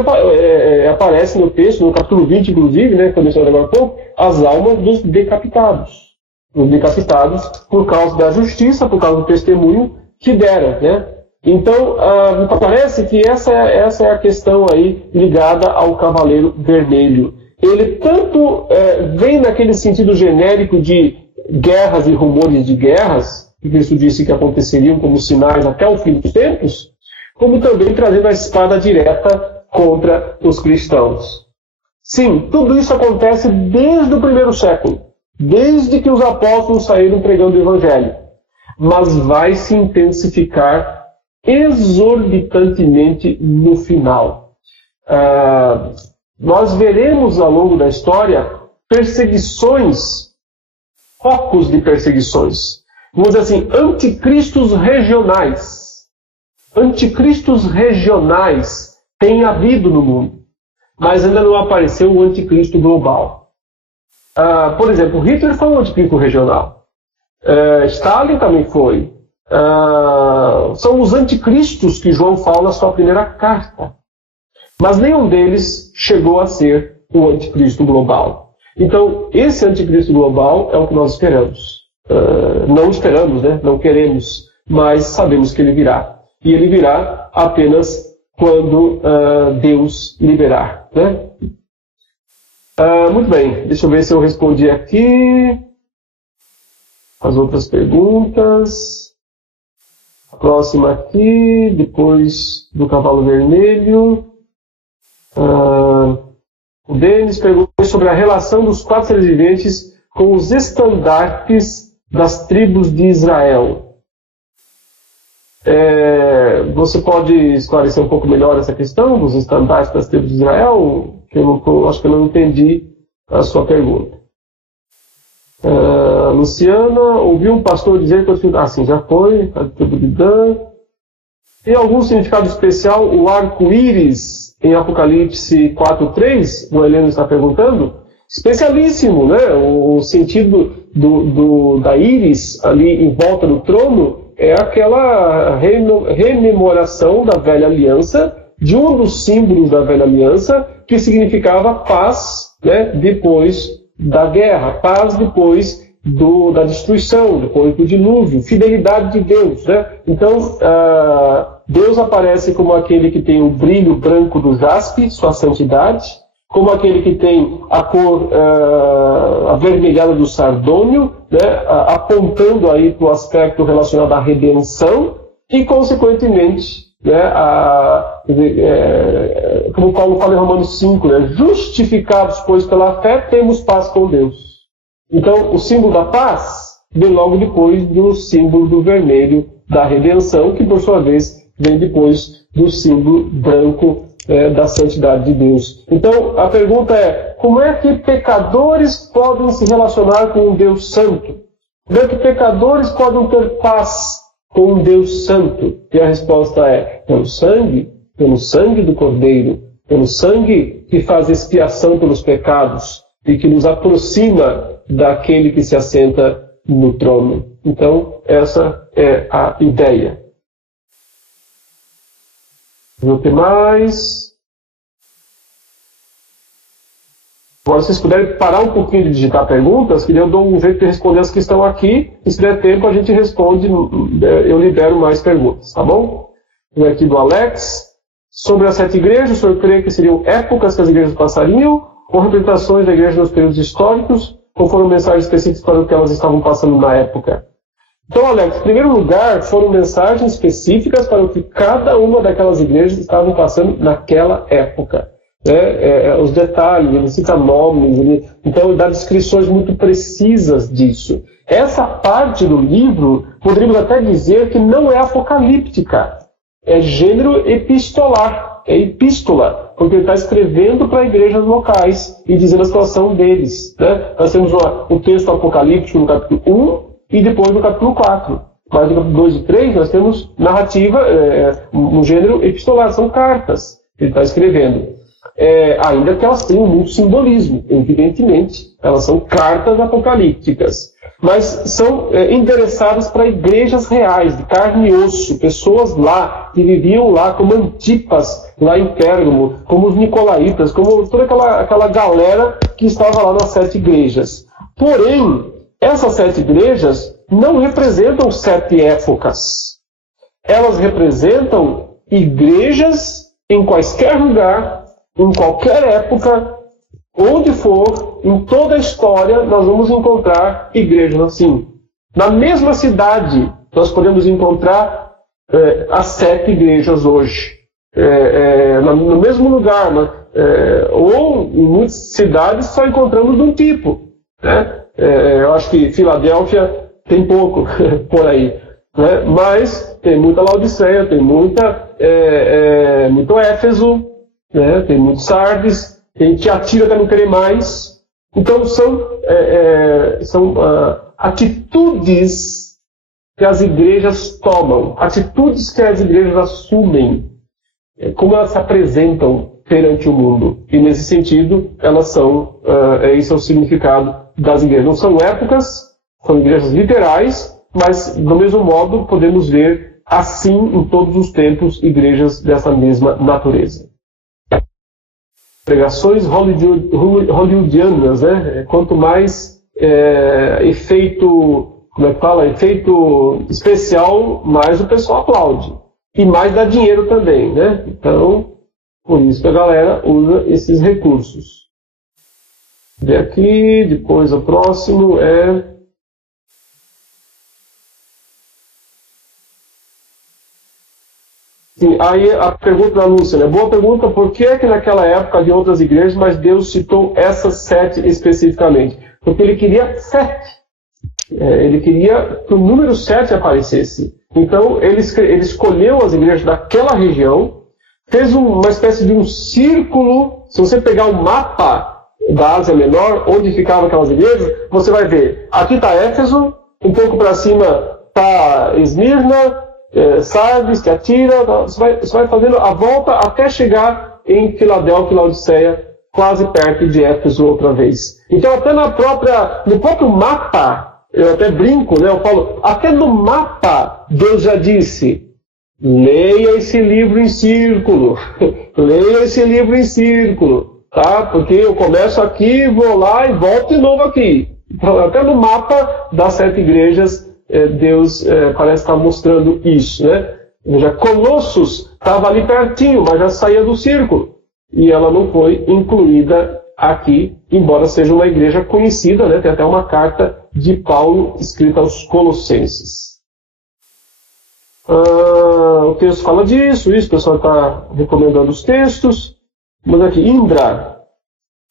aparece no texto, no capítulo 20, inclusive, né, que eu mencionei agora há pouco, as almas dos decapitados. Os decapitados por causa da justiça, por causa do testemunho que deram. Né? Então, me parece que essa é a questão aí ligada ao Cavaleiro Vermelho. Ele tanto vem naquele sentido genérico de guerras e rumores de guerras, que Cristo disse que aconteceriam como sinais até o fim dos tempos, como também trazendo a espada direta contra os cristãos. Sim, tudo isso acontece desde o primeiro século, desde que os apóstolos saíram pregando o Evangelho, mas vai se intensificar exorbitantemente no final. Nós veremos ao longo da história perseguições, focos de perseguições. Vamos dizer assim, anticristos regionais. Anticristos regionais têm havido no mundo, mas ainda não apareceu o anticristo global. Por exemplo, Hitler foi um anticristo regional. Stalin também foi. São os anticristos que João fala na sua primeira carta. Mas nenhum deles chegou a ser o anticristo global. Então, esse anticristo global é o que nós esperamos. Não esperamos, né? Não queremos, mas sabemos que ele virá. E ele virá apenas quando Deus liberar. Né? Muito bem, deixa eu ver se eu respondi aqui as outras perguntas. A próxima aqui, depois do Cavalo Vermelho. O Denis perguntou sobre a relação dos 4 seres viventes com os estandartes das tribos de Israel. Você pode esclarecer um pouco melhor essa questão dos estandartes das tribos de Israel? Que acho que eu não entendi a sua pergunta. Luciana, ouviu um pastor dizer que sim, já foi, a tribo de Dan. Tem algum significado especial o arco-íris em Apocalipse 4:3? O Heleno está perguntando. Especialíssimo, né? O sentido da íris ali em volta do trono é aquela rememoração da velha aliança, de um dos símbolos da velha aliança, que significava paz, né, depois da guerra, paz depois da destruição, depois do dilúvio, fidelidade de Deus. Né? Então, Deus aparece como aquele que tem o brilho branco do jaspe, sua santidade, como aquele que tem a cor avermelhada do sardônio, né, apontando aí para o aspecto relacionado à redenção e, consequentemente, né, como Paulo fala em Romanos 5, né, justificados, pois, pela fé, temos paz com Deus. Então, o símbolo da paz vem logo depois do símbolo do vermelho da redenção, que, por sua vez, vem depois do símbolo branco da santidade de Deus. Então, a pergunta é, como é que pecadores podem se relacionar com um Deus santo? Como é que pecadores podem ter paz com um Deus santo? E a resposta é, pelo sangue do Cordeiro, pelo sangue que faz expiação pelos pecados e que nos aproxima daquele que se assenta no trono. Então, essa é a ideia. Vou ter mais. Agora, se vocês puderem parar um pouquinho de digitar perguntas, que eu dou um jeito de responder as que estão aqui, e se der tempo a gente responde, eu libero mais perguntas, tá bom? Vem aqui do Alex. Sobre as 7 igrejas, o senhor crê que seriam épocas que as igrejas passariam, ou representações da igreja nos períodos históricos, ou foram mensagens específicas para o que elas estavam passando na época? Então, Alex, em primeiro lugar, foram mensagens específicas para o que cada uma daquelas igrejas estavam passando naquela época. Os detalhes, ele cita nomes, então ele dá descrições muito precisas disso. Essa parte do livro, poderíamos até dizer que não é apocalíptica, é gênero epistolar, é epístola, porque ele está escrevendo para igrejas locais e dizendo a situação deles. Né? Nós temos o texto apocalíptico no capítulo 1 e depois no capítulo 4. Mas no capítulo 2 e 3 nós temos narrativa no gênero epistolar, são cartas que ele está escrevendo. Ainda que elas tenham muito simbolismo, evidentemente. Elas são cartas apocalípticas. Mas são endereçadas para igrejas reais, de carne e osso, pessoas lá, que viviam lá, como Antipas, lá em Pérgamo, como os Nicolaitas, como toda aquela galera que estava lá nas 7 igrejas. Porém, essas 7 igrejas não representam 7 épocas. Elas representam igrejas em quaisquer lugar, em qualquer época, onde for, em toda a história, nós vamos encontrar igrejas assim. Na mesma cidade, nós podemos encontrar as 7 igrejas hoje. No mesmo lugar, ou em muitas cidades só encontramos de um tipo. Né? Eu acho que Filadélfia tem pouco por aí. Né? Mas tem muita Laodiceia, tem muito Éfeso, né? Tem muito Sardes, tem Tiatira que não querer mais. Então são atitudes que as igrejas tomam, atitudes que as igrejas assumem, como elas se apresentam perante o mundo. E nesse sentido, elas são, esse é o significado das igrejas. Não são épocas, são igrejas literais, mas do mesmo modo podemos ver assim em todos os tempos igrejas dessa mesma natureza. Pregações hollywoodianas, né? Quanto mais efeito especial, mais o pessoal aplaude. E mais dá dinheiro também, né? Então, por isso que a galera usa esses recursos. Vê aqui, depois o próximo é... Sim, aí a pergunta da Lúcia, né? Boa pergunta, por que naquela época havia outras igrejas, mas Deus citou essas 7 especificamente? Porque ele queria 7. Ele queria que o número 7 aparecesse. Então ele escolheu as igrejas daquela região, fez uma espécie de um círculo. Se você pegar o mapa da Ásia Menor, onde ficavam aquelas igrejas, você vai ver, aqui está Éfeso, um pouco para cima está Esmirna, Sardes, Tiatira, você vai fazendo a volta até chegar em Filadélfia e Laodiceia, quase perto de Éfeso outra vez. Então até no próprio mapa, eu até brinco, né? Eu falo, até no mapa Deus já disse, leia esse livro em círculo, leia esse livro em círculo, tá? Porque eu começo aqui, vou lá e volto de novo aqui. Então, até no mapa das 7 igrejas, Deus parece estar mostrando isso, né? Veja, Colossos estava ali pertinho, mas já saía do círculo. E ela não foi incluída aqui, embora seja uma igreja conhecida, né? Tem até uma carta de Paulo escrita aos Colossenses. O texto fala disso, o pessoal está recomendando os textos. Mas aqui, Indra.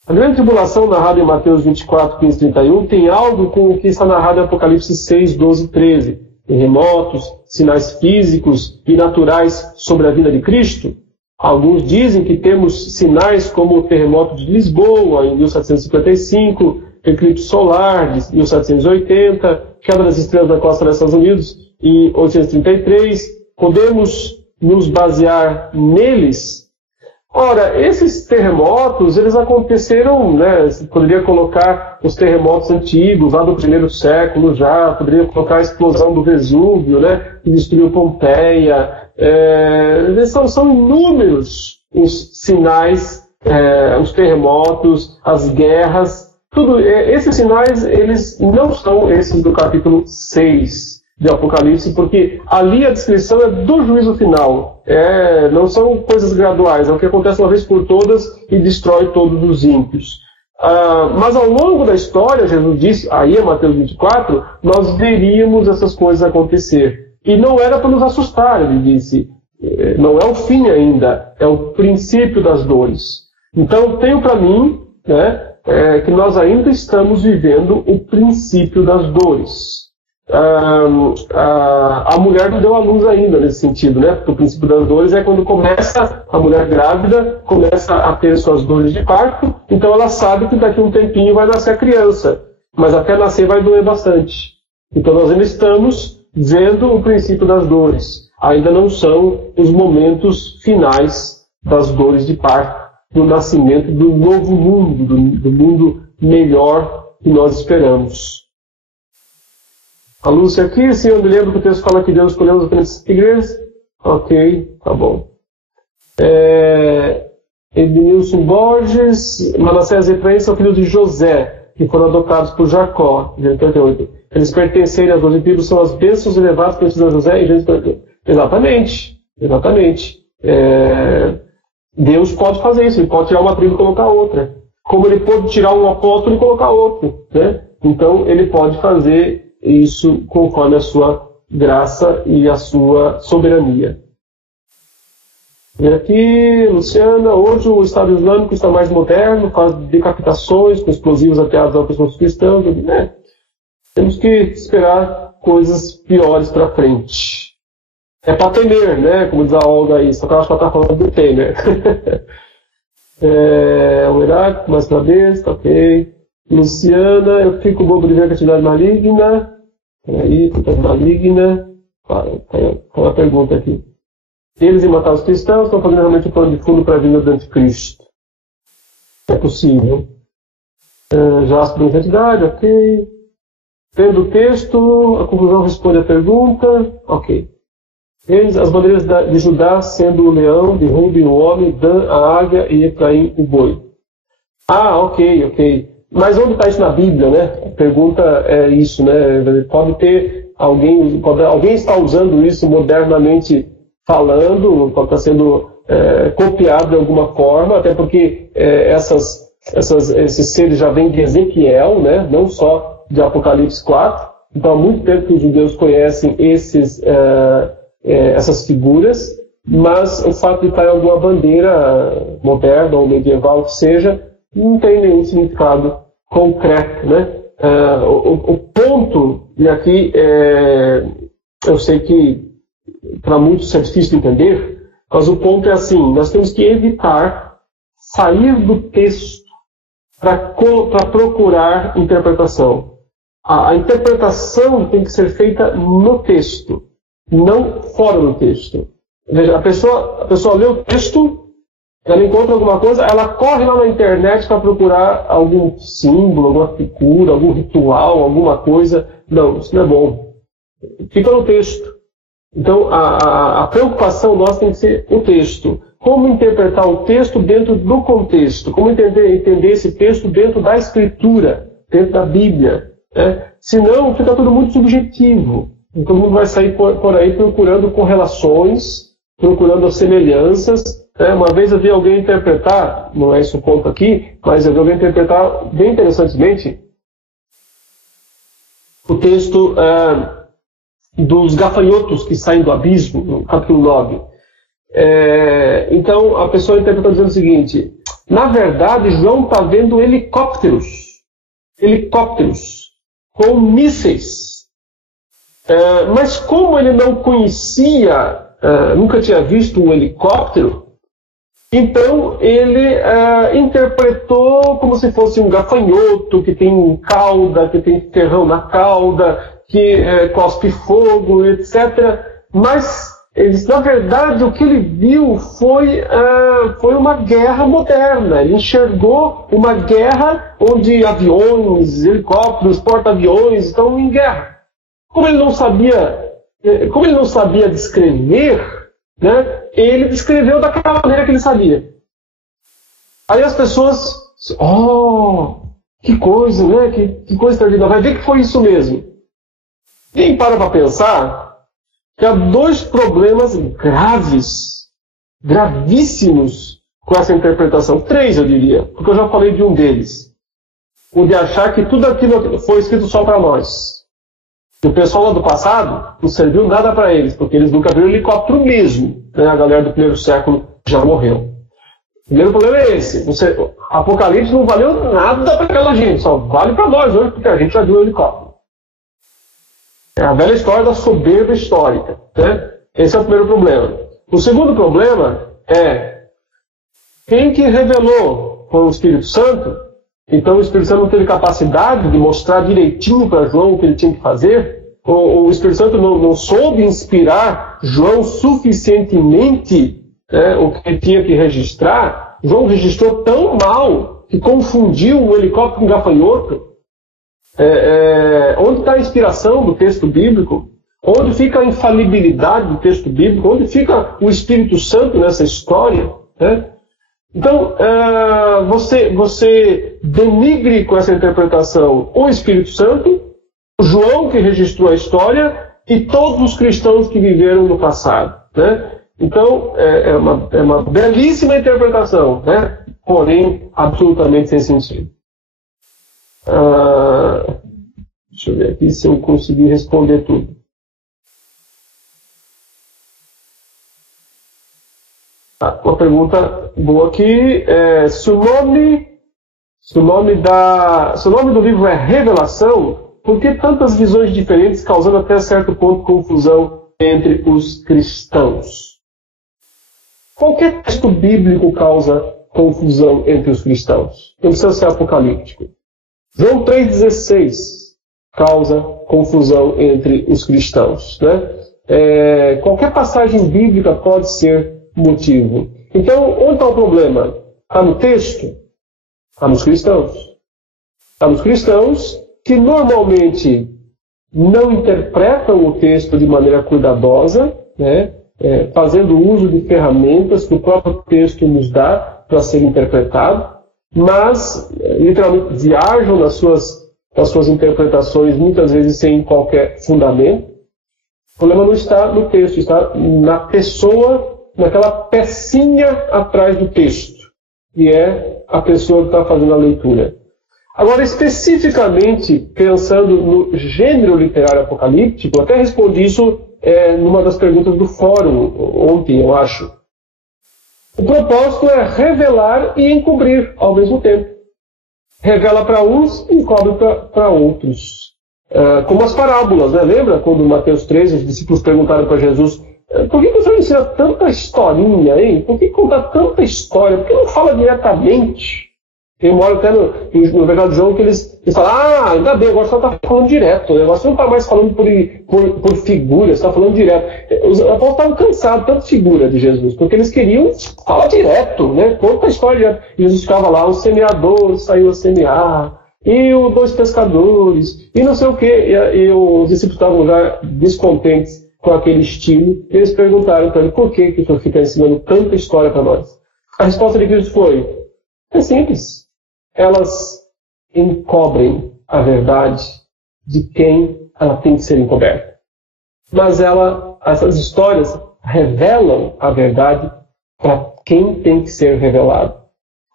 A grande tribulação narrada em Mateus 24, 15 e 31 tem algo com o que está narrado em Apocalipse 6, 12 e 13. Terremotos, sinais físicos e naturais sobre a vinda de Cristo. Alguns dizem que temos sinais como o terremoto de Lisboa, em 1755, eclipse solar, de 1780, queda das estrelas na costa dos Estados Unidos, em 1833. Podemos nos basear neles? Ora, esses terremotos, eles aconteceram, né, você poderia colocar os terremotos antigos, lá do primeiro século já, poderia colocar a explosão do Vesúvio, né, que destruiu Pompeia. São inúmeros os sinais, os terremotos, as guerras, tudo. Esses sinais, eles não são esses do capítulo 6 de Apocalipse, porque ali a descrição é do juízo final. Não são coisas graduais, é o que acontece uma vez por todas e destrói todos os ímpios. Mas ao longo da história, Jesus disse, aí é Mateus 24, nós veríamos essas coisas acontecer. E não era para nos assustar, ele disse. Não é o fim ainda, é o princípio das dores. Então, tenho para mim, né, que nós ainda estamos vivendo o princípio das dores. A mulher não deu à luz ainda nesse sentido, né? Porque o princípio das dores é quando começa a mulher grávida, começa a ter suas dores de parto, então ela sabe que daqui a um tempinho vai nascer a criança, mas até nascer vai doer bastante. Então nós ainda estamos vendo o princípio das dores, ainda não são os momentos finais das dores de parto, do nascimento do novo mundo, do mundo melhor que nós esperamos. A Lúcia aqui, sim, eu me lembro que o texto fala que Deus escolheu as diferentes igrejas. Ok, tá bom. Edmilson Borges, Manassés e Efraim são filhos de José, que foram adotados por Jacó, Gênesis 48. Eles pertencerem às 12 tribos, são as bênçãos elevadas que precisam de José em Gênesis 48. Exatamente. Deus pode fazer isso, ele pode tirar uma tribo e colocar outra. Como ele pode tirar um apóstolo e colocar outro, né? Então ele pode fazer isso conforme a sua graça e a sua soberania. E aqui, Luciana, hoje o Estado Islâmico está mais moderno, faz decapitações com explosivos ateados a pessoas cristãs, né? Temos que esperar coisas piores para frente. É para temer, né? Como diz a Olga aí, só que eu acho que ela está falando do Temer. O Iraque, mais uma vez, tá ok. Luciana, eu fico bobo de ver a atividade maligna. Peraí, atividade maligna. Tem uma pergunta aqui. Eles iam matar os cristãos, estão fazendo realmente um plano de fundo para a vinda do anticristo. É possível. Jasper da identidade, ok. Tendo o texto, a conclusão responde à pergunta, ok. Eles, as bandeiras de Judá sendo o leão, de Ruben o homem, Dan a águia e Efraim o boi. Ok. Mas onde está isso na Bíblia, né? A pergunta é isso, né? Pode ter alguém está usando isso modernamente falando, pode estar sendo copiado de alguma forma, até porque esses seres já vêm de Ezequiel, né? Não só de Apocalipse 4. Então há muito tempo que os judeus conhecem essas figuras, mas o fato de estar em alguma bandeira moderna ou medieval que seja, não tem nenhum significado concreto, né? O ponto, e aqui eu sei que para muitos é difícil de entender, mas o ponto é assim, nós temos que evitar sair do texto para procurar interpretação. A interpretação tem que ser feita no texto, não fora do texto. Veja, a pessoa lê o texto, ela encontra alguma coisa, ela corre lá na internet para procurar algum símbolo, alguma figura, algum ritual, alguma coisa. Não, isso não é bom. Fica no texto. Então, a preocupação nossa tem que ser o texto. Como interpretar o texto dentro do contexto? Como entender esse texto dentro da Escritura, dentro da Bíblia? Senão, fica tudo muito subjetivo. Todo mundo vai sair por aí procurando correlações, procurando as semelhanças. Uma vez eu vi alguém interpretar, não é esse o ponto aqui, mas eu vi alguém interpretar bem interessantemente o texto dos gafanhotos que saem do abismo, no capítulo 9. Então a pessoa interpreta dizendo o seguinte: na verdade, João está vendo helicópteros com mísseis. Mas como ele não conhecia, nunca tinha visto um helicóptero, então ele interpretou como se fosse um gafanhoto que tem cauda, que tem ferrão na cauda, que cospe fogo, etc. Mas Ele disse, na verdade, o que ele viu foi uma guerra moderna. Ele enxergou uma guerra onde aviões, helicópteros, porta-aviões estão em guerra. Como ele não sabia descrever, né, ele descreveu daquela maneira que ele sabia. Aí as pessoas, que coisa, né? Que coisa extraordinária. Vai ver que foi isso mesmo. Quem para pensar que há dois problemas gravíssimos com essa interpretação. 3, eu diria, porque eu já falei de um deles. O de achar que tudo aquilo foi escrito só para nós. E o pessoal lá do passado não serviu nada para eles, porque eles nunca viram helicóptero mesmo. Né? A galera do primeiro século já morreu. O primeiro problema é esse. Apocalipse não valeu nada para aquela gente, só vale para nós hoje, porque a gente já viu o helicóptero. É a velha história da soberba histórica. Né? Esse é o primeiro problema. O segundo problema é quem que revelou foi o Espírito Santo. Então o Espírito Santo não teve capacidade de mostrar direitinho para João o que ele tinha que fazer. O Espírito Santo não soube inspirar João suficientemente, né, o que ele tinha que registrar. João registrou tão mal que confundiu o helicóptero com gafanhoto. Onde está a inspiração do texto bíblico? Onde fica a infalibilidade do texto bíblico? Onde fica o Espírito Santo nessa história? Né? Então, você denigre com essa interpretação o Espírito Santo, o João que registrou a história e todos os cristãos que viveram no passado. Né? Então, é uma belíssima interpretação, né? Porém, absolutamente sem sentido. Deixa eu ver aqui se eu conseguir responder tudo. Uma pergunta boa aqui. Se o nome do livro é Revelação, por que tantas visões diferentes, causando até certo ponto confusão entre os cristãos? Qualquer texto bíblico causa confusão entre os cristãos. Não precisa ser apocalíptico. João 3,16 causa confusão entre os cristãos. Né? Qualquer passagem bíblica pode ser motivo. Então, onde está o problema? Está no texto? Está nos cristãos. Está nos cristãos que normalmente não interpretam o texto de maneira cuidadosa, né? Fazendo uso de ferramentas que o próprio texto nos dá para ser interpretado, mas literalmente viajam nas suas interpretações, muitas vezes sem qualquer fundamento. O problema não está no texto, está na pessoa, naquela pecinha atrás do texto, que é a pessoa que está fazendo a leitura. Agora, especificamente, pensando no gênero literário apocalíptico, eu até respondi isso numa das perguntas do fórum ontem, eu acho. O propósito é revelar e encobrir ao mesmo tempo. Revela para uns e encobre para outros. Como as parábolas, né? Lembra quando em Mateus 13 os discípulos perguntaram para Jesus: por que o Senhor ensina tanta historinha, hein? Por que contar tanta história? Por que não fala diretamente? Tem uma hora até no Evangelho de João que eles falam: ainda bem, agora você está falando direto. Agora você não está mais falando por figuras, está falando direto. Os apóstolos estavam cansados, tanto figura de Jesus, porque eles queriam falar direto, né? Conta a história direto. Jesus ficava lá, o semeador saiu a semear, e os 2 pescadores, e não sei o quê. E os discípulos estavam já descontentes com aquele estilo. E eles perguntaram para ele: por que o Senhor fica ensinando tanta história para nós? A resposta de Cristo foi: é simples. Elas encobrem a verdade de quem ela tem que ser encoberta. Mas essas histórias revelam a verdade para quem tem que ser revelado.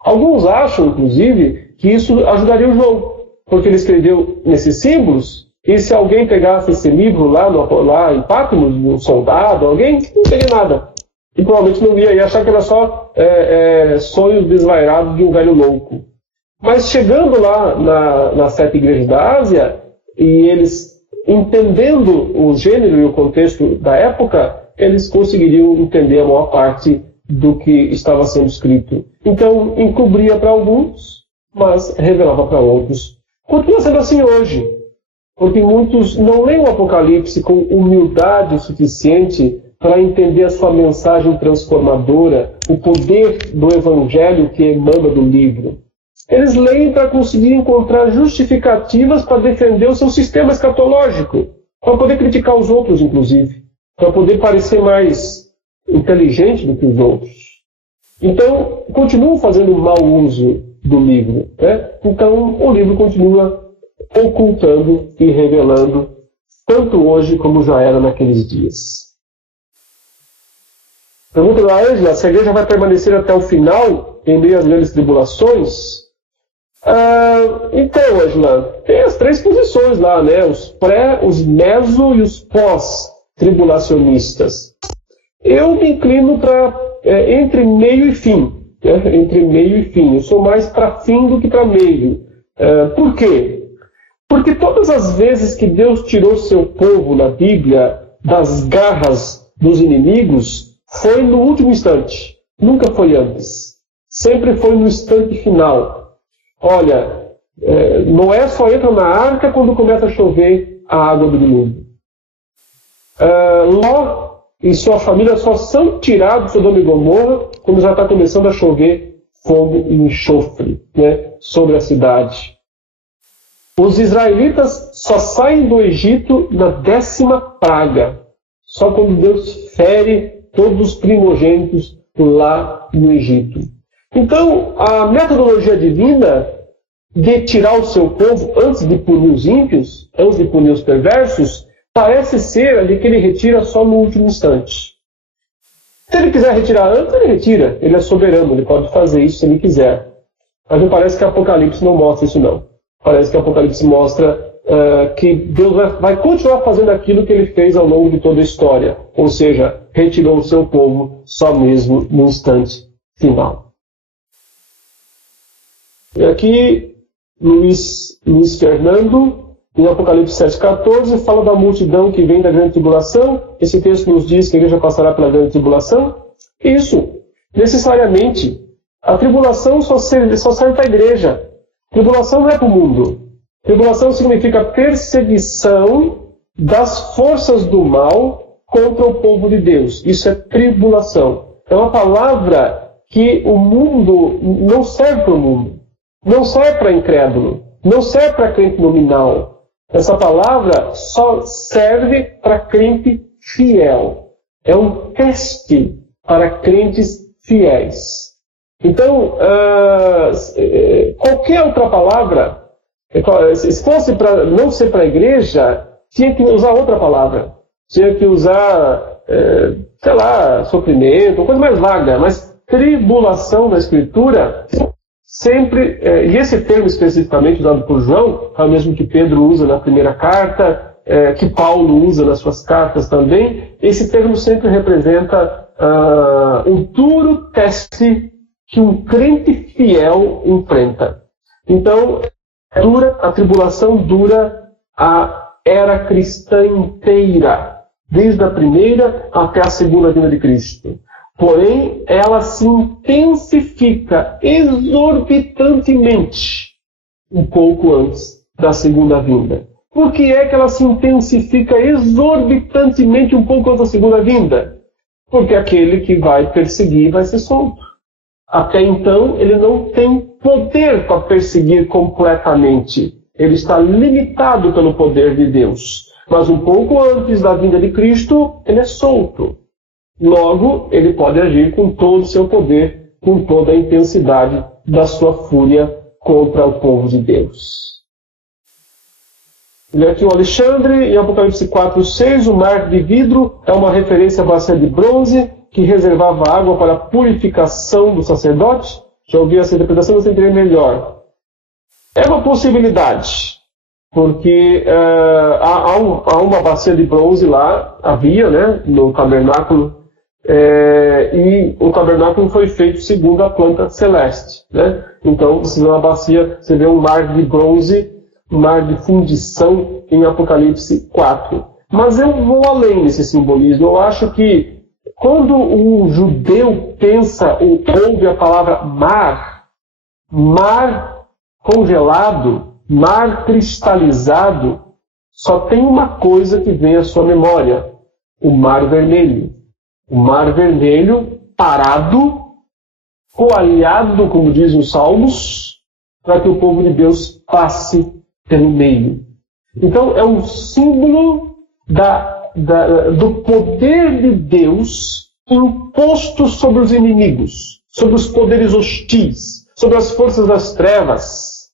Alguns acham, inclusive, que isso ajudaria o João, porque ele escreveu nesses símbolos, e se alguém pegasse esse livro lá em Patmos, um soldado, alguém, não teria nada. E provavelmente não ia achar que era só sonhos desvairados de um velho louco. Mas chegando lá nas 7 igrejas da Ásia, e eles entendendo o gênero e o contexto da época, eles conseguiriam entender a maior parte do que estava sendo escrito. Então, encobria para alguns, mas revelava para outros. Continua sendo assim hoje, porque muitos não leem o Apocalipse com humildade suficiente para entender a sua mensagem transformadora, o poder do Evangelho que emana do livro. Eles leem para conseguir encontrar justificativas para defender o seu sistema escatológico, para poder criticar os outros, inclusive, para poder parecer mais inteligente do que os outros. Então, continuam fazendo mau uso do livro, né? Então, o livro continua ocultando e revelando, tanto hoje como já era naqueles dias. Pergunta da Ângela, se a igreja vai permanecer até o final, em meio às grandes tribulações? Então, Ângela, tem as 3 posições lá, né? Os pré, os meso e os pós-tribulacionistas. Eu me inclino para entre meio e fim. Né? Entre meio e fim. Eu sou mais para fim do que para meio. Por quê? Porque todas as vezes que Deus tirou seu povo na Bíblia das garras dos inimigos, foi no último instante. Nunca foi antes. Sempre foi no instante final. Olha, Noé só entra na arca quando começa a chover a água do dilúvio. Ló e sua família só são tirados de Sodoma e Gomorra quando já está começando a chover fogo e enxofre, né, sobre a cidade. Os israelitas só saem do Egito na 10ª praga, só quando Deus fere todos os primogênitos lá no Egito. Então, a metodologia divina de tirar o seu povo antes de punir os ímpios, antes de punir os perversos, parece ser a de que ele retira só no último instante. Se ele quiser retirar antes, ele retira. Ele é soberano, ele pode fazer isso se ele quiser. Mas não parece que Apocalipse não mostra isso, não. Parece que Apocalipse mostra que Deus vai continuar fazendo aquilo que ele fez ao longo de toda a história. Ou seja, retirou o seu povo só mesmo no instante final. E aqui, Luiz Fernando, em Apocalipse 7,14, fala da multidão que vem da grande tribulação. Esse texto nos diz que a igreja passará pela grande tribulação. Isso, necessariamente. A tribulação só serve para a igreja. Tribulação não é para o mundo. Tribulação significa perseguição das forças do mal contra o povo de Deus. Isso é tribulação. É uma palavra que o mundo não serve para o mundo. Não serve para incrédulo. Não serve para crente nominal. Essa palavra só serve para crente fiel. É um teste para crentes fiéis. Então, qualquer outra palavra, se fosse para não ser para a igreja, tinha que usar outra palavra. Tinha que usar, sofrimento, uma coisa mais vaga. Mas tribulação na Escritura, sempre, e esse termo especificamente usado por João, é o mesmo que Pedro usa na primeira carta, que Paulo usa nas suas cartas também, esse termo sempre representa um duro teste que um crente fiel enfrenta. Então, a tribulação dura a era cristã inteira, desde a primeira até a segunda vinda de Cristo. Porém, ela se intensifica exorbitantemente um pouco antes da segunda vinda. Por que é que ela se intensifica exorbitantemente um pouco antes da segunda vinda? Porque aquele que vai perseguir vai ser solto. Até então, ele não tem poder para perseguir completamente. Ele está limitado pelo poder de Deus. Mas um pouco antes da vinda de Cristo, ele é solto. Logo, ele pode agir com todo o seu poder, com toda a intensidade da sua fúria contra o povo de Deus. E aqui o Alexandre, em Apocalipse 4,6, o mar de vidro é uma referência à bacia de bronze que reservava água para a purificação do sacerdote. Já ouvi essa interpretação, mas entendi melhor. É uma possibilidade, porque há uma bacia de bronze lá, havia, né, no tabernáculo, e o tabernáculo foi feito segundo a planta celeste. Né? Então, você vê uma bacia, você vê um mar de bronze, um mar de fundição em Apocalipse 4. Mas eu vou além nesse simbolismo. Eu acho que quando o judeu pensa ou ouve a palavra mar congelado, mar cristalizado, só tem uma coisa que vem à sua memória: o Mar Vermelho. o Mar Vermelho parado, coalhado, como dizem os Salmos, para que o povo de Deus passe pelo meio. Então, é um símbolo do poder de Deus imposto sobre os inimigos, sobre os poderes hostis, sobre as forças das trevas,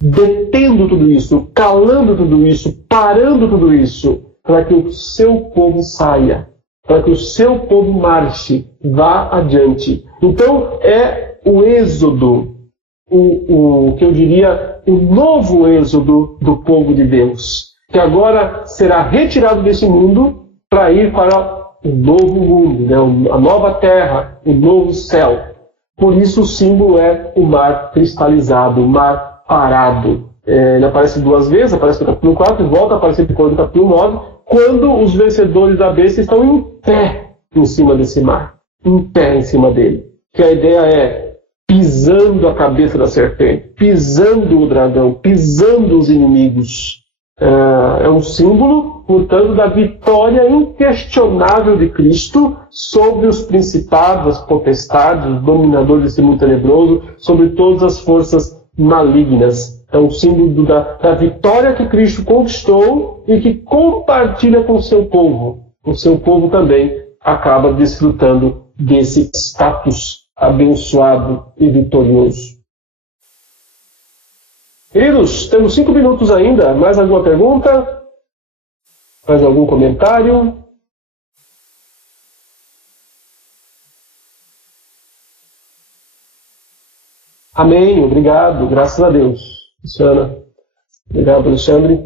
detendo tudo isso, calando tudo isso, parando tudo isso, para que o seu povo saia, para que o seu povo marche, vá adiante. Então, é o êxodo, o que eu diria, o novo êxodo do povo de Deus, que agora será retirado desse mundo para ir para o novo mundo, né? A nova terra, o novo céu. Por isso o símbolo é o mar cristalizado, o mar parado. Ele aparece duas vezes, aparece no capítulo 4 e volta a aparecer depois do capítulo 9, quando os vencedores da besta estão em pé em cima desse mar, em pé em cima dele. Que a ideia é pisando a cabeça da serpente, pisando o dragão, pisando os inimigos. É um símbolo, portanto, da vitória inquestionável de Cristo sobre os principados, as potestades, os dominadores desse mundo tenebroso, sobre todas as forças malignas. É um símbolo da vitória que Cristo conquistou e que compartilha com o seu povo. O seu povo também acaba desfrutando desse status abençoado e vitorioso. Queridos, temos 5 minutos ainda. Mais alguma pergunta? Mais algum comentário? Amém. Obrigado. Graças a Deus. Luciana. Obrigado, Alexandre.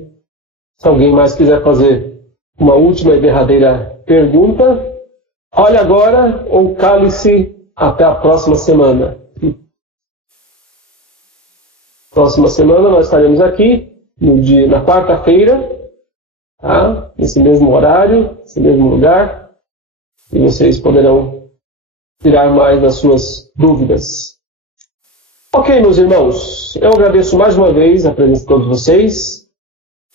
Se alguém mais quiser fazer uma última e derradeira pergunta, olhe agora ou cale-se até a próxima semana. Próxima semana nós estaremos aqui na quarta-feira, tá? Nesse mesmo horário, nesse mesmo lugar, e vocês poderão tirar mais das suas dúvidas. Ok, meus irmãos, eu agradeço mais uma vez a presença de todos vocês.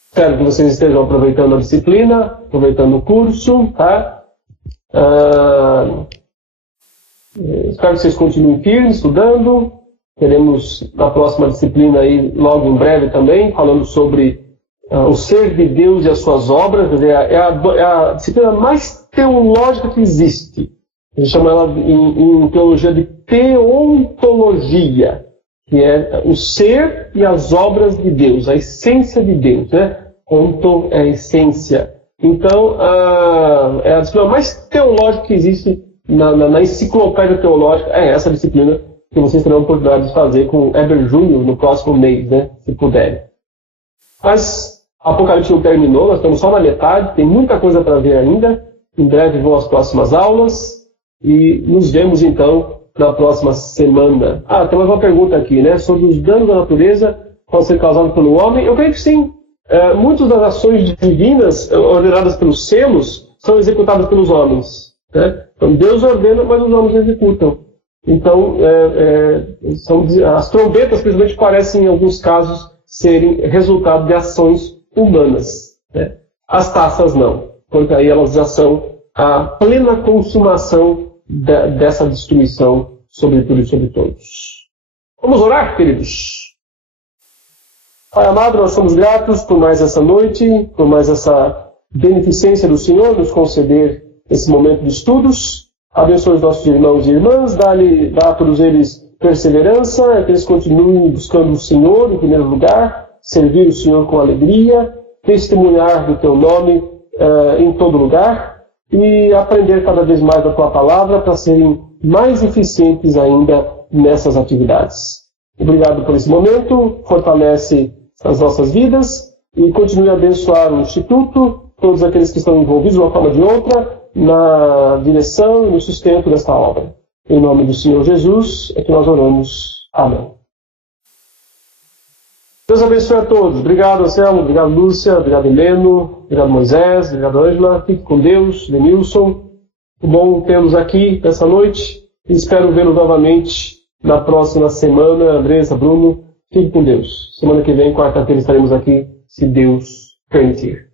Espero que vocês estejam aproveitando a disciplina, aproveitando o curso, tá? Espero que vocês continuem firmes, estudando. Teremos na próxima disciplina aí, logo em breve também, falando sobre o ser de Deus e as suas obras. Quer dizer, é a disciplina mais teológica que existe. A gente chama ela em teologia de teontologia, que é o ser e as obras de Deus, a essência de Deus, né? Onto é a essência. Então, é a disciplina mais teológica que existe na enciclopédia teológica, é essa disciplina que vocês terão a oportunidade de fazer com o Eber Júnior no próximo mês, né? Se puderem. Mas Apocalipse não terminou, nós estamos só na metade, tem muita coisa para ver ainda. Em breve vão as próximas aulas e nos vemos então na próxima semana. Tem mais uma pergunta aqui, né? Sobre os danos da natureza podem ser causados pelo homem. Eu creio que sim. Muitas das ações divinas ordenadas pelos selos são executadas pelos homens, né? Então Deus ordena, mas os homens executam. Então, as trombetas, principalmente, parecem, em alguns casos, serem resultado de ações humanas, né? As taças não, porque aí elas já são a plena consumação dessa destruição sobre tudo e sobre todos. Vamos orar, queridos? Pai amado, nós somos gratos por mais essa noite, por mais essa beneficência do Senhor, nos conceder esse momento de estudos. Abençoe os nossos irmãos e irmãs, dá a todos eles perseverança, que eles continuem buscando o Senhor em primeiro lugar, servir o Senhor com alegria, testemunhar do Teu nome em todo lugar e aprender cada vez mais da Tua palavra para serem mais eficientes ainda nessas atividades. Obrigado por esse momento, fortalece as nossas vidas e continue a abençoar o Instituto, todos aqueles que estão envolvidos de uma forma ou de outra, na direção e no sustento desta obra. Em nome do Senhor Jesus é que nós oramos. Amém. Deus abençoe a todos. Obrigado, Anselmo. Obrigado, Lúcia. Obrigado, Heleno. Obrigado, Moisés. Obrigado, Ângela. Fique com Deus. Denilson. Bom tê-los aqui nessa noite. E espero vê-los novamente na próxima semana. Andressa, Bruno. Fique com Deus. Semana que vem, quarta-feira, estaremos aqui, se Deus permitir.